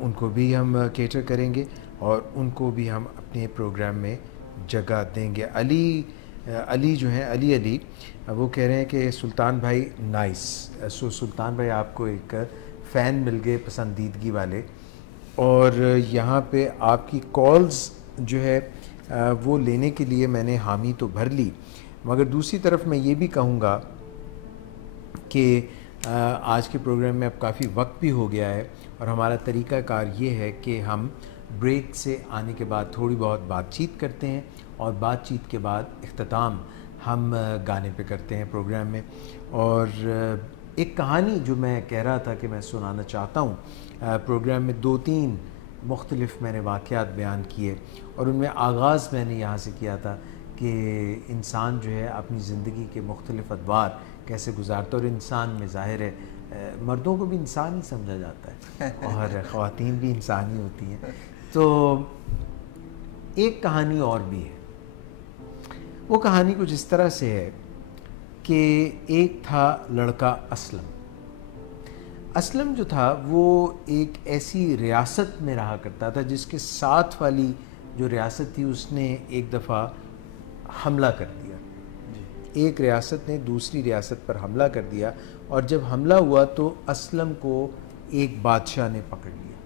उनको भी हम केटर करेंगे और उनको भी हम अपने प्रोग्राम में जगह देंगे। अली जो हैं, अली वो कह रहे हैं कि सुल्तान भाई नाइस। सो सुल्तान भाई आपको एक फ़ैन मिल गए पसंदीदगी वाले, और यहाँ पे आपकी कॉल्स जो है वो लेने के लिए मैंने हामी तो भर ली, मगर दूसरी तरफ मैं ये भी कहूँगा कि आज के प्रोग्राम में अब काफ़ी वक्त भी हो गया है और हमारा तरीक़ाकार ये है कि हम ब्रेक से आने के बाद थोड़ी बहुत बातचीत करते हैं और बातचीत के बाद इख्तिताम हम गाने पे करते हैं प्रोग्राम में। और एक कहानी जो मैं कह रहा था कि मैं सुनाना चाहता हूँ, प्रोग्राम में 2-3 मुख्तलिफ मैंने वाक़यात बयान किए और उनमें आगाज़ मैंने यहाँ से किया था कि इंसान जो है अपनी ज़िंदगी के मुख्तलिफ अदवार कैसे गुजारता है। और इंसान में ज़ाहिर है मर्दों को भी इंसान ही समझा जाता है और ख़वातीन भी इंसान ही होती हैं। तो एक कहानी और भी है। वो कहानी कुछ इस तरह से है कि एक था लड़का असलम जो था वो एक ऐसी रियासत में रहा करता था जिसके साथ वाली जो रियासत थी उसने एक दफ़ा हमला कर दिया। एक रियासत ने दूसरी रियासत पर हमला कर दिया और जब हमला हुआ तो असलम को एक बादशाह ने पकड़ लिया।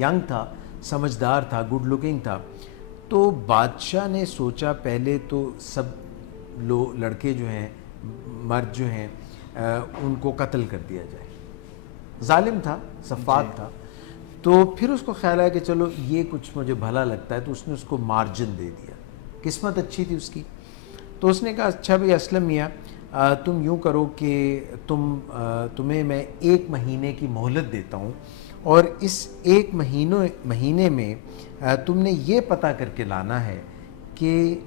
यंग था, समझदार था, गुड लुकिंग था। तो बादशाह ने सोचा पहले तो सब लड़के जो हैं, मर्द जो हैं, उनको कत्ल कर दिया जाए। जालिम था, सफ़ाक था। तो फिर उसको ख्याल आया कि चलो ये कुछ मुझे भला लगता है, तो उसने उसको मार्जिन दे दिया। किस्मत अच्छी थी उसकी। तो उसने कहा अच्छा भाई असलम मियाँ, तुम यूँ करो कि तुम्हें मैं 1 महीने की मोहलत देता हूँ और इस 1 महीने में तुमने ये पता करके लाना है कि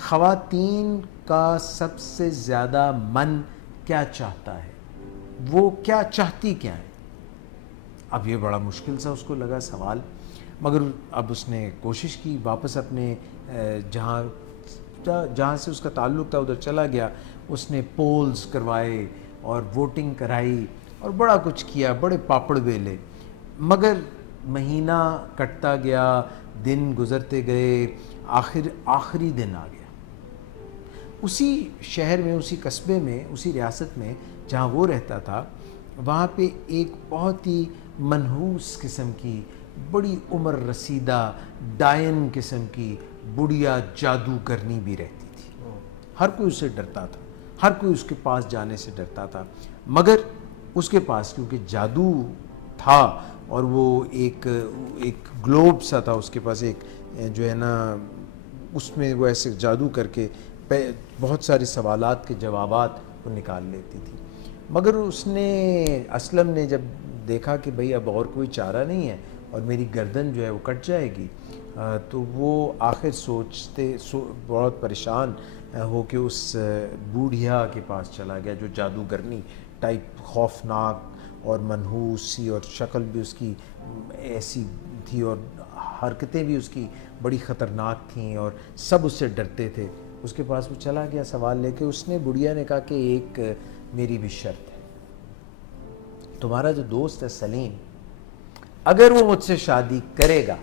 ख़वातीन का सबसे ज़्यादा मन क्या चाहता है, वो क्या चाहती क्या है। अब ये बड़ा मुश्किल सा उसको लगा सवाल, मगर अब उसने कोशिश की, वापस अपने जहाँ से उसका ताल्लुक़ था उधर चला गया। उसने पोल्स करवाए और वोटिंग कराई और बड़ा कुछ किया, बड़े पापड़ बेले, मगर महीना कटता गया, दिन गुज़रते गए, आखिरी दिन आ गया। उसी शहर में, उसी कस्बे में, उसी रियासत में जहाँ वो रहता था, वहाँ पे एक बहुत ही मनहूस किस्म की, बड़ी उम्र रसीदा, डायन किस्म की बुढ़िया जादूगरनी भी रहती थी। हर कोई उससे डरता था, हर कोई उसके पास जाने से डरता था, मगर उसके पास क्योंकि जादू था और वो एक ग्लोब सा था उसके पास, एक जो है ना, उसमें वो ऐसे जादू करके बहुत सारे सवालात के जवाबात वो निकाल लेती थी। मगर असलम ने जब देखा कि भाई अब और कोई चारा नहीं है और मेरी गर्दन जो है वो कट जाएगी, तो वो आखिर बहुत परेशान हो के उस बूढ़िया के पास चला गया जो जादूगरनी टाइप, खौफनाक और मनहूस सी, और शक्ल भी उसकी ऐसी थी और हरकतें भी उसकी बड़ी ख़तरनाक थीं और सब उससे डरते थे। उसके पास वो चला गया सवाल लेके। उसने, बुढ़िया ने कहा कि एक मेरी भी शर्त है, तुम्हारा जो दोस्त है सलीम, अगर वो मुझसे शादी करेगा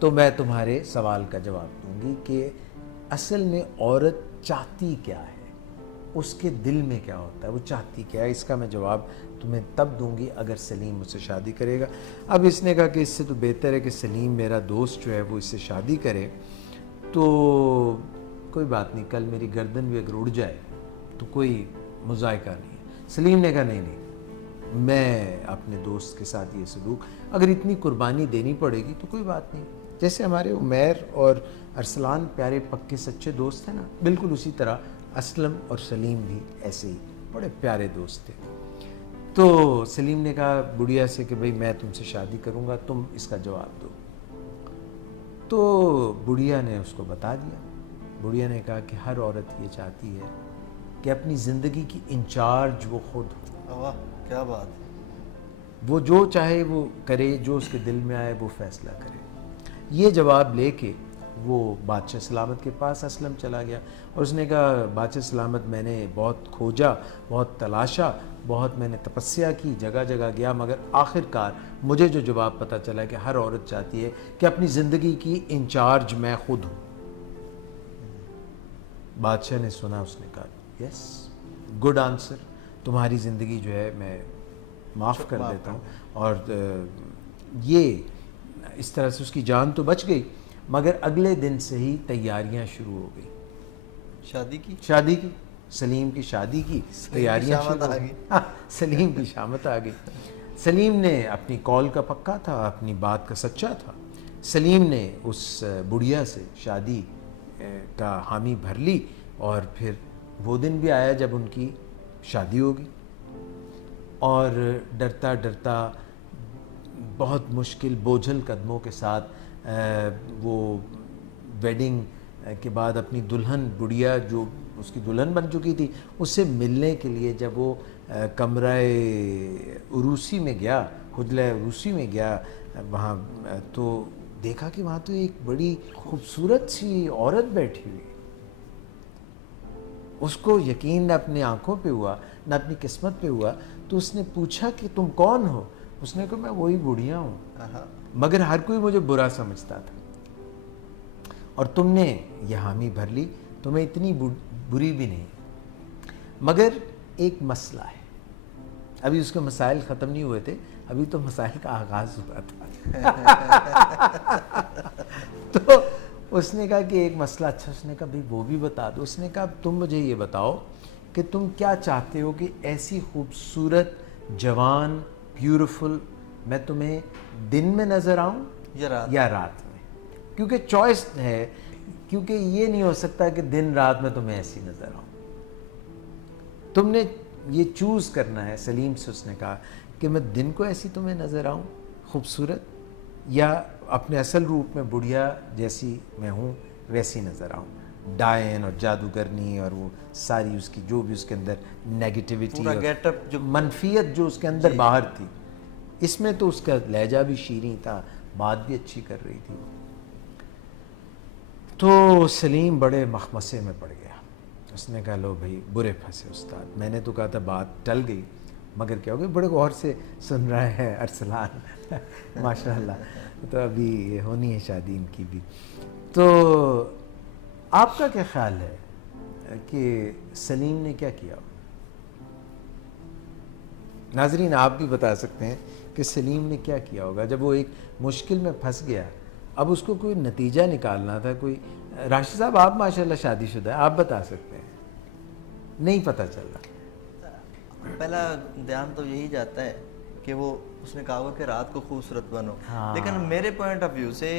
तो मैं तुम्हारे सवाल का जवाब दूंगी कि असल में औरत चाहती क्या है, उसके दिल में क्या होता है, वो चाहती क्या है। इसका मैं जवाब तुम्हें तब दूंगी अगर सलीम मुझसे शादी करेगा। अब इसने कहा कि इससे तो बेहतर है कि सलीम मेरा दोस्त जो है वो इससे शादी करे, तो कोई बात नहीं, कल मेरी गर्दन भी अगर उड़ जाए तो कोई मुज़ायका नहीं है। सलीम ने कहा नहीं, मैं अपने दोस्त के साथ ये सलूक, अगर इतनी कुर्बानी देनी पड़ेगी तो कोई बात नहीं। जैसे हमारे उमैर और अरसलान प्यारे पक्के सच्चे दोस्त हैं ना, बिल्कुल उसी तरह असलम और सलीम भी ऐसे ही बड़े प्यारे दोस्त थे। तो सलीम ने कहा बुढ़िया से कि भाई मैं तुमसे शादी करूँगा, तुम इसका जवाब दो। तो बुढ़िया ने उसको बता दिया। बुढ़िया ने कहा कि हर औरत ये चाहती है कि अपनी ज़िंदगी की इंचार्ज वो खुद हो। वाह, क्या बात है। वो जो चाहे वो करे, जो उसके दिल में आए वो फैसला करे। ये जवाब लेके वो बादशाह सलामत के पास असलम चला गया और उसने कहा बादशाह सलामत, मैंने बहुत खोजा, बहुत तलाशा, बहुत मैंने तपस्या की, जगह जगह गया, मगर आखिरकार मुझे जो जवाब पता चला कि हर औरत चाहती है कि अपनी ज़िंदगी की इंचार्ज मैं खुद हूँ। बादशाह ने सुना, उसने कहा यस, गुड आंसर, तुम्हारी ज़िंदगी जो है मैं माफ़ कर देता हूँ। और ये इस तरह से उसकी जान तो बच गई, मगर अगले दिन से ही तैयारियां शुरू हो गई। शादी की सलीम की शादी की तैयारियां शुरू हो गई। सलीम की शामत आ गई। सलीम ने अपनी कॉल का पक्का था, अपनी बात का सच्चा था। सलीम ने उस बुढ़िया से शादी का हामी भर ली और फिर वो दिन भी आया जब उनकी शादी होगी। और डरता डरता बहुत मुश्किल बोझल कदमों के साथ वो वेडिंग के बाद अपनी दुल्हन बुढ़िया जो उसकी दुल्हन बन चुकी थी उससे मिलने के लिए जब वो कमराए उरूसी में गया, हुजला उरूसी में गया वहाँ, तो देखा कि वहाँ तो एक बड़ी खूबसूरत सी औरत बैठी हुई। उसको यकीन न अपनी आंखों पे हुआ न अपनी किस्मत पे हुआ, तो उसने पूछा कि तुम कौन हो? उसने कहा मैं वही बुढ़िया हूँ, मगर हर कोई मुझे बुरा समझता था और तुमने यह हामी भर ली, तुम्हें इतनी बुरी भी नहीं। मगर एक मसला है, अभी उसके मसाइल ख़त्म नहीं हुए थे, अभी तो मसाइल का आगाज़ हुआ था। तो उसने कहा कि एक मसला, अच्छा उसने कहा भाई वो भी बता दो। उसने कहा तुम मुझे ये बताओ कि तुम क्या चाहते हो कि ऐसी खूबसूरत जवान ब्यूटीफुल मैं तुम्हें दिन में नज़र आऊँ या रात में, क्योंकि चॉइस है, क्योंकि ये नहीं हो सकता कि दिन रात में तुम्हें ऐसी नज़र आऊँ, तुमने ये चूज़ करना है। सलीम से उसने कहा कि मैं दिन को ऐसी तुम्हें नज़र आऊँ खूबसूरत, या अपने असल रूप में बुढ़िया जैसी मैं हूँ वैसी नज़र आऊँ, डायन और जादूगरनी और वो सारी उसकी जो भी उसके अंदर नेगेटिविटी और गेटअप जो मनफियत जो उसके अंदर बाहर थी। इसमें तो उसका लहजा भी शीरीं था, बात भी अच्छी कर रही थी। तो सलीम बड़े मखमसे में पड़ गया। उसने कहा लो भाई बुरे फंसे उस्ताद, मैंने तो कहा था बात टल गई, मगर क्या हो गया, बड़े गौर से सुन रहा है अरसलान माशाल्लाह। तो अभी होनी है शादी इनकी भी। तो आपका क्या ख्याल है कि सलीम ने क्या किया? नाजरीन आप भी बता सकते हैं कि सलीम ने क्या किया होगा जब वो एक मुश्किल में फंस गया। अब उसको कोई नतीजा निकालना था, कोई। राशिद साहब आप माशाल्लाह शादीशुदा है, आप बता सकते हैं, नहीं पता चल रहा। पहला ध्यान तो यही जाता है कि वो उसने कहा होगा कि रात को खूबसूरत बनो। हाँ। लेकिन मेरे पॉइंट ऑफ व्यू से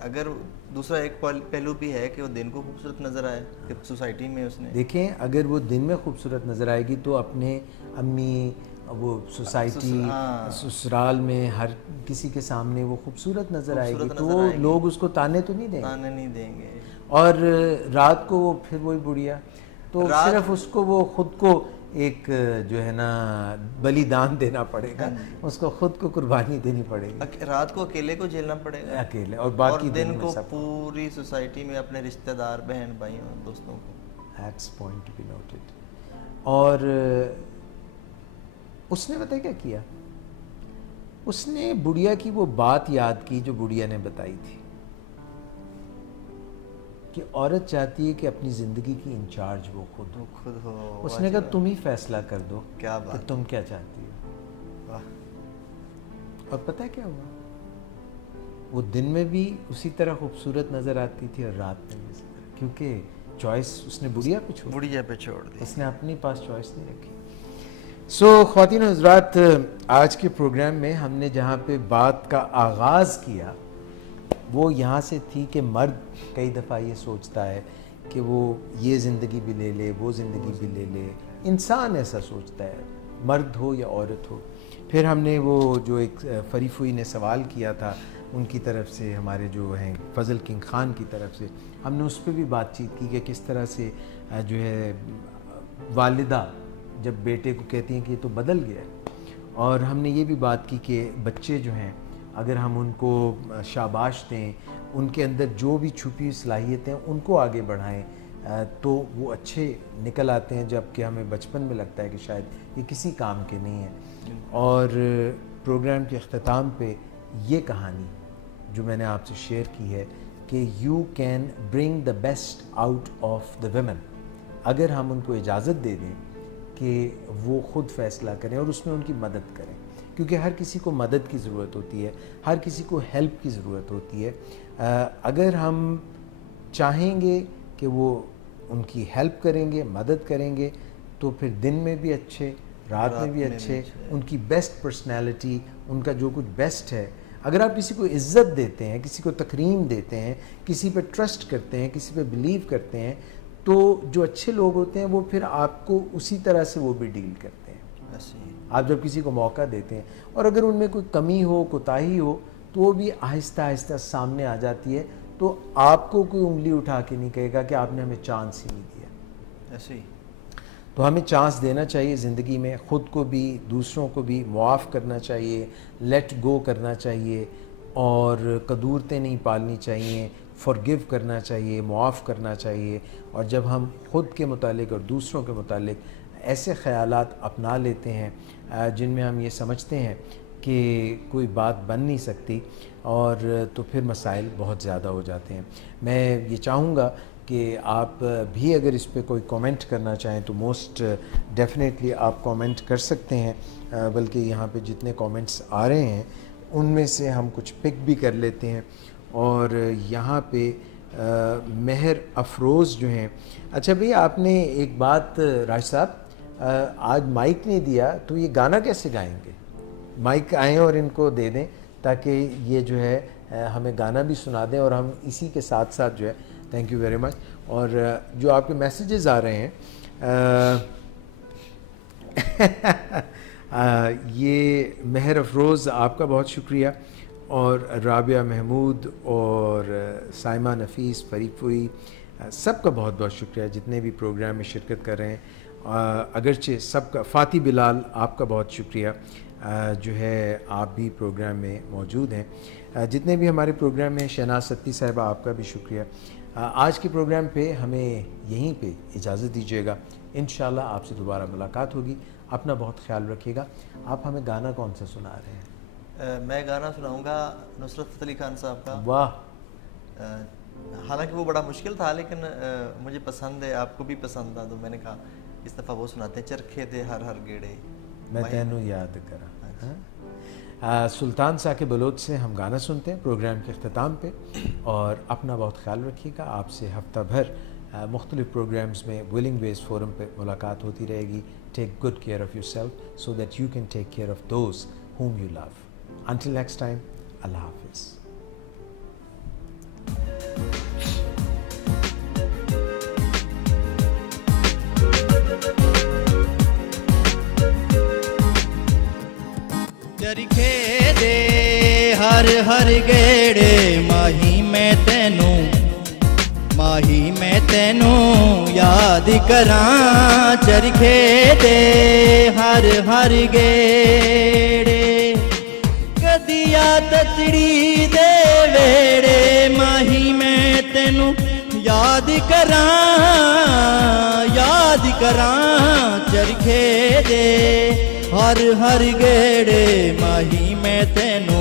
अगर दूसरा एक पहलू भी है कि वो दिन को खूबसूरत नज़र आए कि सोसाइटी में उसने देखें, अगर वो दिन में खूबसूरत नज़र आएगी तो अपने अम्मी वो सोसाइटी ससुराल में हर किसी के सामने वो खूबसूरत नज़र आएगी, तो लोग उसको ताने तो नहीं देंगे, ताने नहीं देंगे। और रात को वो फिर वही बुढ़िया, तो सिर्फ उसको वो खुद को एक जो है ना बलिदान देना पड़ेगा, उसको खुद को कुर्बानी देनी पड़ेगी। रात को अकेले को झेलना पड़ेगा, अकेले, और बाकी दिन को पूरी सोसाइटी में अपने रिश्तेदार, बहन भाई और दोस्तों को। X point be noted. और उसने पता क्या किया, उसने बुढ़िया की वो बात याद की जो बुढ़िया ने बताई थी कि औरत चाहती है कि अपनी ज़िंदगी की इंचार्ज वो खुद हो। उसने कहा तुम ही फैसला कर दो क्या बात कि तुम क्या चाहती हो। और पता है क्या हुआ, वो दिन में भी उसी तरह खूबसूरत नज़र आती थी और रात में भी, क्योंकि चॉइस उसने बुढ़िया पे छोड़ दी, उसने अपने पास चॉइस नहीं रखी। सो ख्वातीन हज़रात, आज के प्रोग्राम में हमने जहाँ पे बात का आगाज़ किया वो यहाँ से थी कि मर्द कई दफ़ा ये सोचता है कि वो ये ज़िंदगी भी ले ले, वो ज़िंदगी भी ले ले, इंसान ऐसा सोचता है, मर्द हो या औरत हो। फिर हमने वो जो एक फरीफुई ने सवाल किया था उनकी तरफ से, हमारे जो हैं फजल किंग खान की तरफ से, हमने उस पर भी बातचीत की कि किस तरह से जो है वालिदा जब बेटे को कहती हैं कि ये तो बदल गया है। और हमने ये भी बात की कि बच्चे जो हैं अगर हम उनको शाबाश दें, उनके अंदर जो भी छुपी हुई सलाहियतें उनको आगे बढ़ाएं, तो वो अच्छे निकल आते हैं, जबकि हमें बचपन में लगता है कि शायद ये किसी काम के नहीं है। और प्रोग्राम के अख्ताम पे ये कहानी जो मैंने आपसे शेयर की है कि you can bring the best out of the women, अगर हम उनको इजाज़त दे दें कि वो ख़ुद फ़ैसला करें और उसमें उनकी मदद करें, क्योंकि हर किसी को मदद की ज़रूरत होती है, हर किसी को हेल्प की ज़रूरत होती है। अगर हम चाहेंगे कि वो उनकी हेल्प करेंगे, मदद करेंगे, तो फिर दिन में भी अच्छे, रात में भी अच्छे, उनकी बेस्ट पर्सनैलिटी, उनका जो कुछ बेस्ट है अगर आप किसी को इज़्ज़त देते हैं, किसी को तकरीम देते हैं, किसी पे ट्रस्ट करते हैं, किसी पे बिलीव करते हैं, तो जो अच्छे लोग होते हैं वो फिर आपको उसी तरह से वो भी डील करते हैं। आप जब किसी को मौका देते हैं और अगर उनमें कोई कमी हो, कोताही हो, तो वो भी आहिस्ता आहिस्ता सामने आ जाती है, तो आपको कोई उंगली उठा के नहीं कहेगा कि आपने हमें चांस ही नहीं दिया। ऐसे ही तो हमें चांस देना चाहिए ज़िंदगी में, ख़ुद को भी दूसरों को भी मुआफ़ करना चाहिए, लेट गो करना चाहिए और कदूरतें नहीं पालनी चाहिए, फॉरगिव करना चाहिए, मुआफ़ करना चाहिए। और जब हम ख़ुद के मुतालिक और दूसरों के मुतालिक ऐसे ख़यालात अपना लेते हैं जिनमें हम ये समझते हैं कि कोई बात बन नहीं सकती, और तो फिर मसाइल बहुत ज़्यादा हो जाते हैं। मैं ये चाहूँगा कि आप भी अगर इस पे कोई कमेंट करना चाहें तो मोस्ट डेफिनेटली आप कमेंट कर सकते हैं, बल्कि यहाँ पे जितने कमेंट्स आ रहे हैं उनमें से हम कुछ पिक भी कर लेते हैं। और यहाँ पे मेहर अफरोज़ जो हैं, अच्छा भैया आपने एक बात राज साहब, आज माइक नहीं दिया तो ये गाना कैसे गाएंगे? माइक आएँ और इनको दे दें ताकि ये जो है हमें गाना भी सुना दें और हम इसी के साथ साथ जो है, थैंक यू वेरी मच। और जो आपके मैसेजेस आ रहे हैं ये मेहर अफरोज़ आपका बहुत शुक्रिया, और राबिया महमूद और साइमा नफ़ीस फरीफुई सबका बहुत बहुत शुक्रिया जितने भी प्रोग्राम में शिरकत कर रहे हैं। अगरचे सबका, फ़ाती बिलाल आपका बहुत शुक्रिया जो है आप भी प्रोग्राम में मौजूद हैं। जितने भी हमारे प्रोग्राम में, शहनाज सत्ती साहिबा आपका भी शुक्रिया। आज के प्रोग्राम पे हमें यहीं पे इजाज़त दीजिएगा, इंशाल्लाह आपसे दोबारा मुलाकात होगी। अपना बहुत ख्याल रखिएगा। आप हमें गाना कौन सा सुना रहे हैं? मैं गाना सुनाऊंगा नुसरत फ़तेह अली खान साहब का। वाह, हालांकि वो बड़ा मुश्किल था लेकिन मुझे पसंद है, आपको भी पसंद था, तो मैंने कहा इस दफ़ा वो सुनाते हैं। चरखे दे हर हर गेड़े मैं तेनू याद करा। सुल्तान साकिब बलोच से हम गाना सुनते हैं प्रोग्राम के अख्ताम पे। और अपना बहुत ख्याल रखिएगा। आपसे हफ्ता भर मुख्तलिफ प्रोग्राम्स में विलिंग वेज फोरम पे मुलाकात होती रहेगी। Take good care of yourself so that you can take care of those whom you love. Until next time, Allah Hafiz. चरखे दे हर हर गेड़े माही मैं तेनू याद करां। चरखे दे हर हर गेड़े कदिया ततड़ी दे वेड़े माही मैं तेनू याद करां। चरखे दे हर हर गेड़े माही मैं तेनू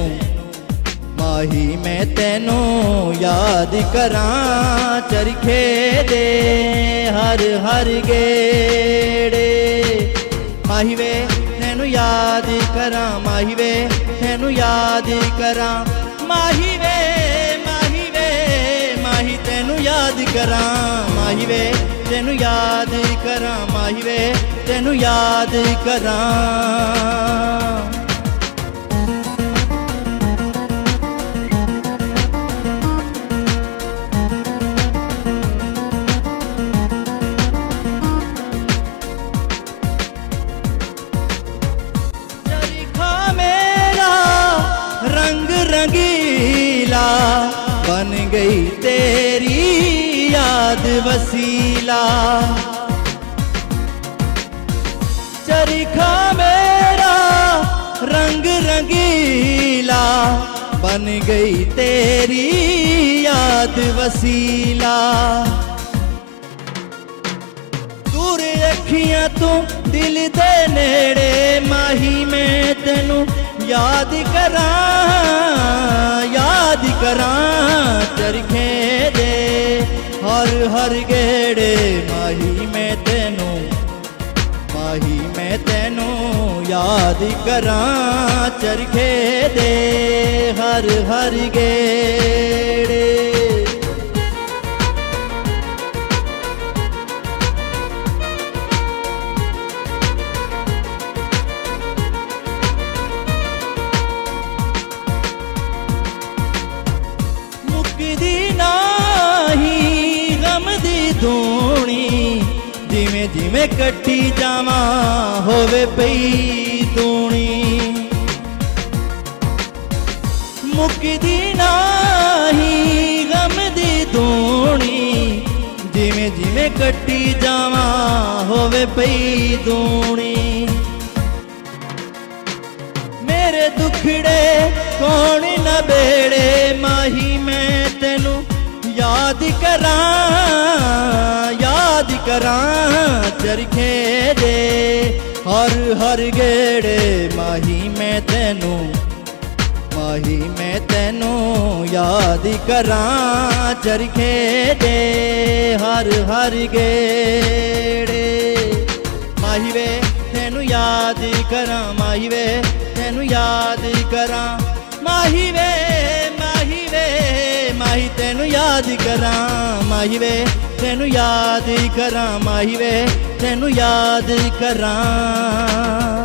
याद करां। चरखे दे हर हर गेड़े माही वे तेनू याद करां। माही वे तेनू याद करां। माही वे माही तेनू याद करां। माही वे तेनू याद करां। माही वे तेनू याद करां। चरखा मेरा रंग रंगीला बन गई तेरी याद वसीला। चरखा मेरा रंग रंगीला बन गई तेरी याद वसीला। दूर अखियां तू दिल दे नेड़े माही मैं तेनू याद करां। चरखे दे हर हर गेड़े माही मैं तेनू याद करां। चरखे दे हर हर गेड़े। जिमें कट्टी जावा होवे पई दूनी मुकदी नाही गम दी दूनी जिमें जिमें कट्टी जावा होवे पई दूनी मेरे दुखड़े कौन न बेड़े माही मैं तेनू याद करां चरखे दे हर हर गेड़े माही मैं तेनू याद करां चरखे दे हर हर गेड़े माही वे तेनू याद करां माही वे तेनू याद करां माही वे माही तेनू याद करां माही वे तेनू याद करां माही वे तेनू याद करां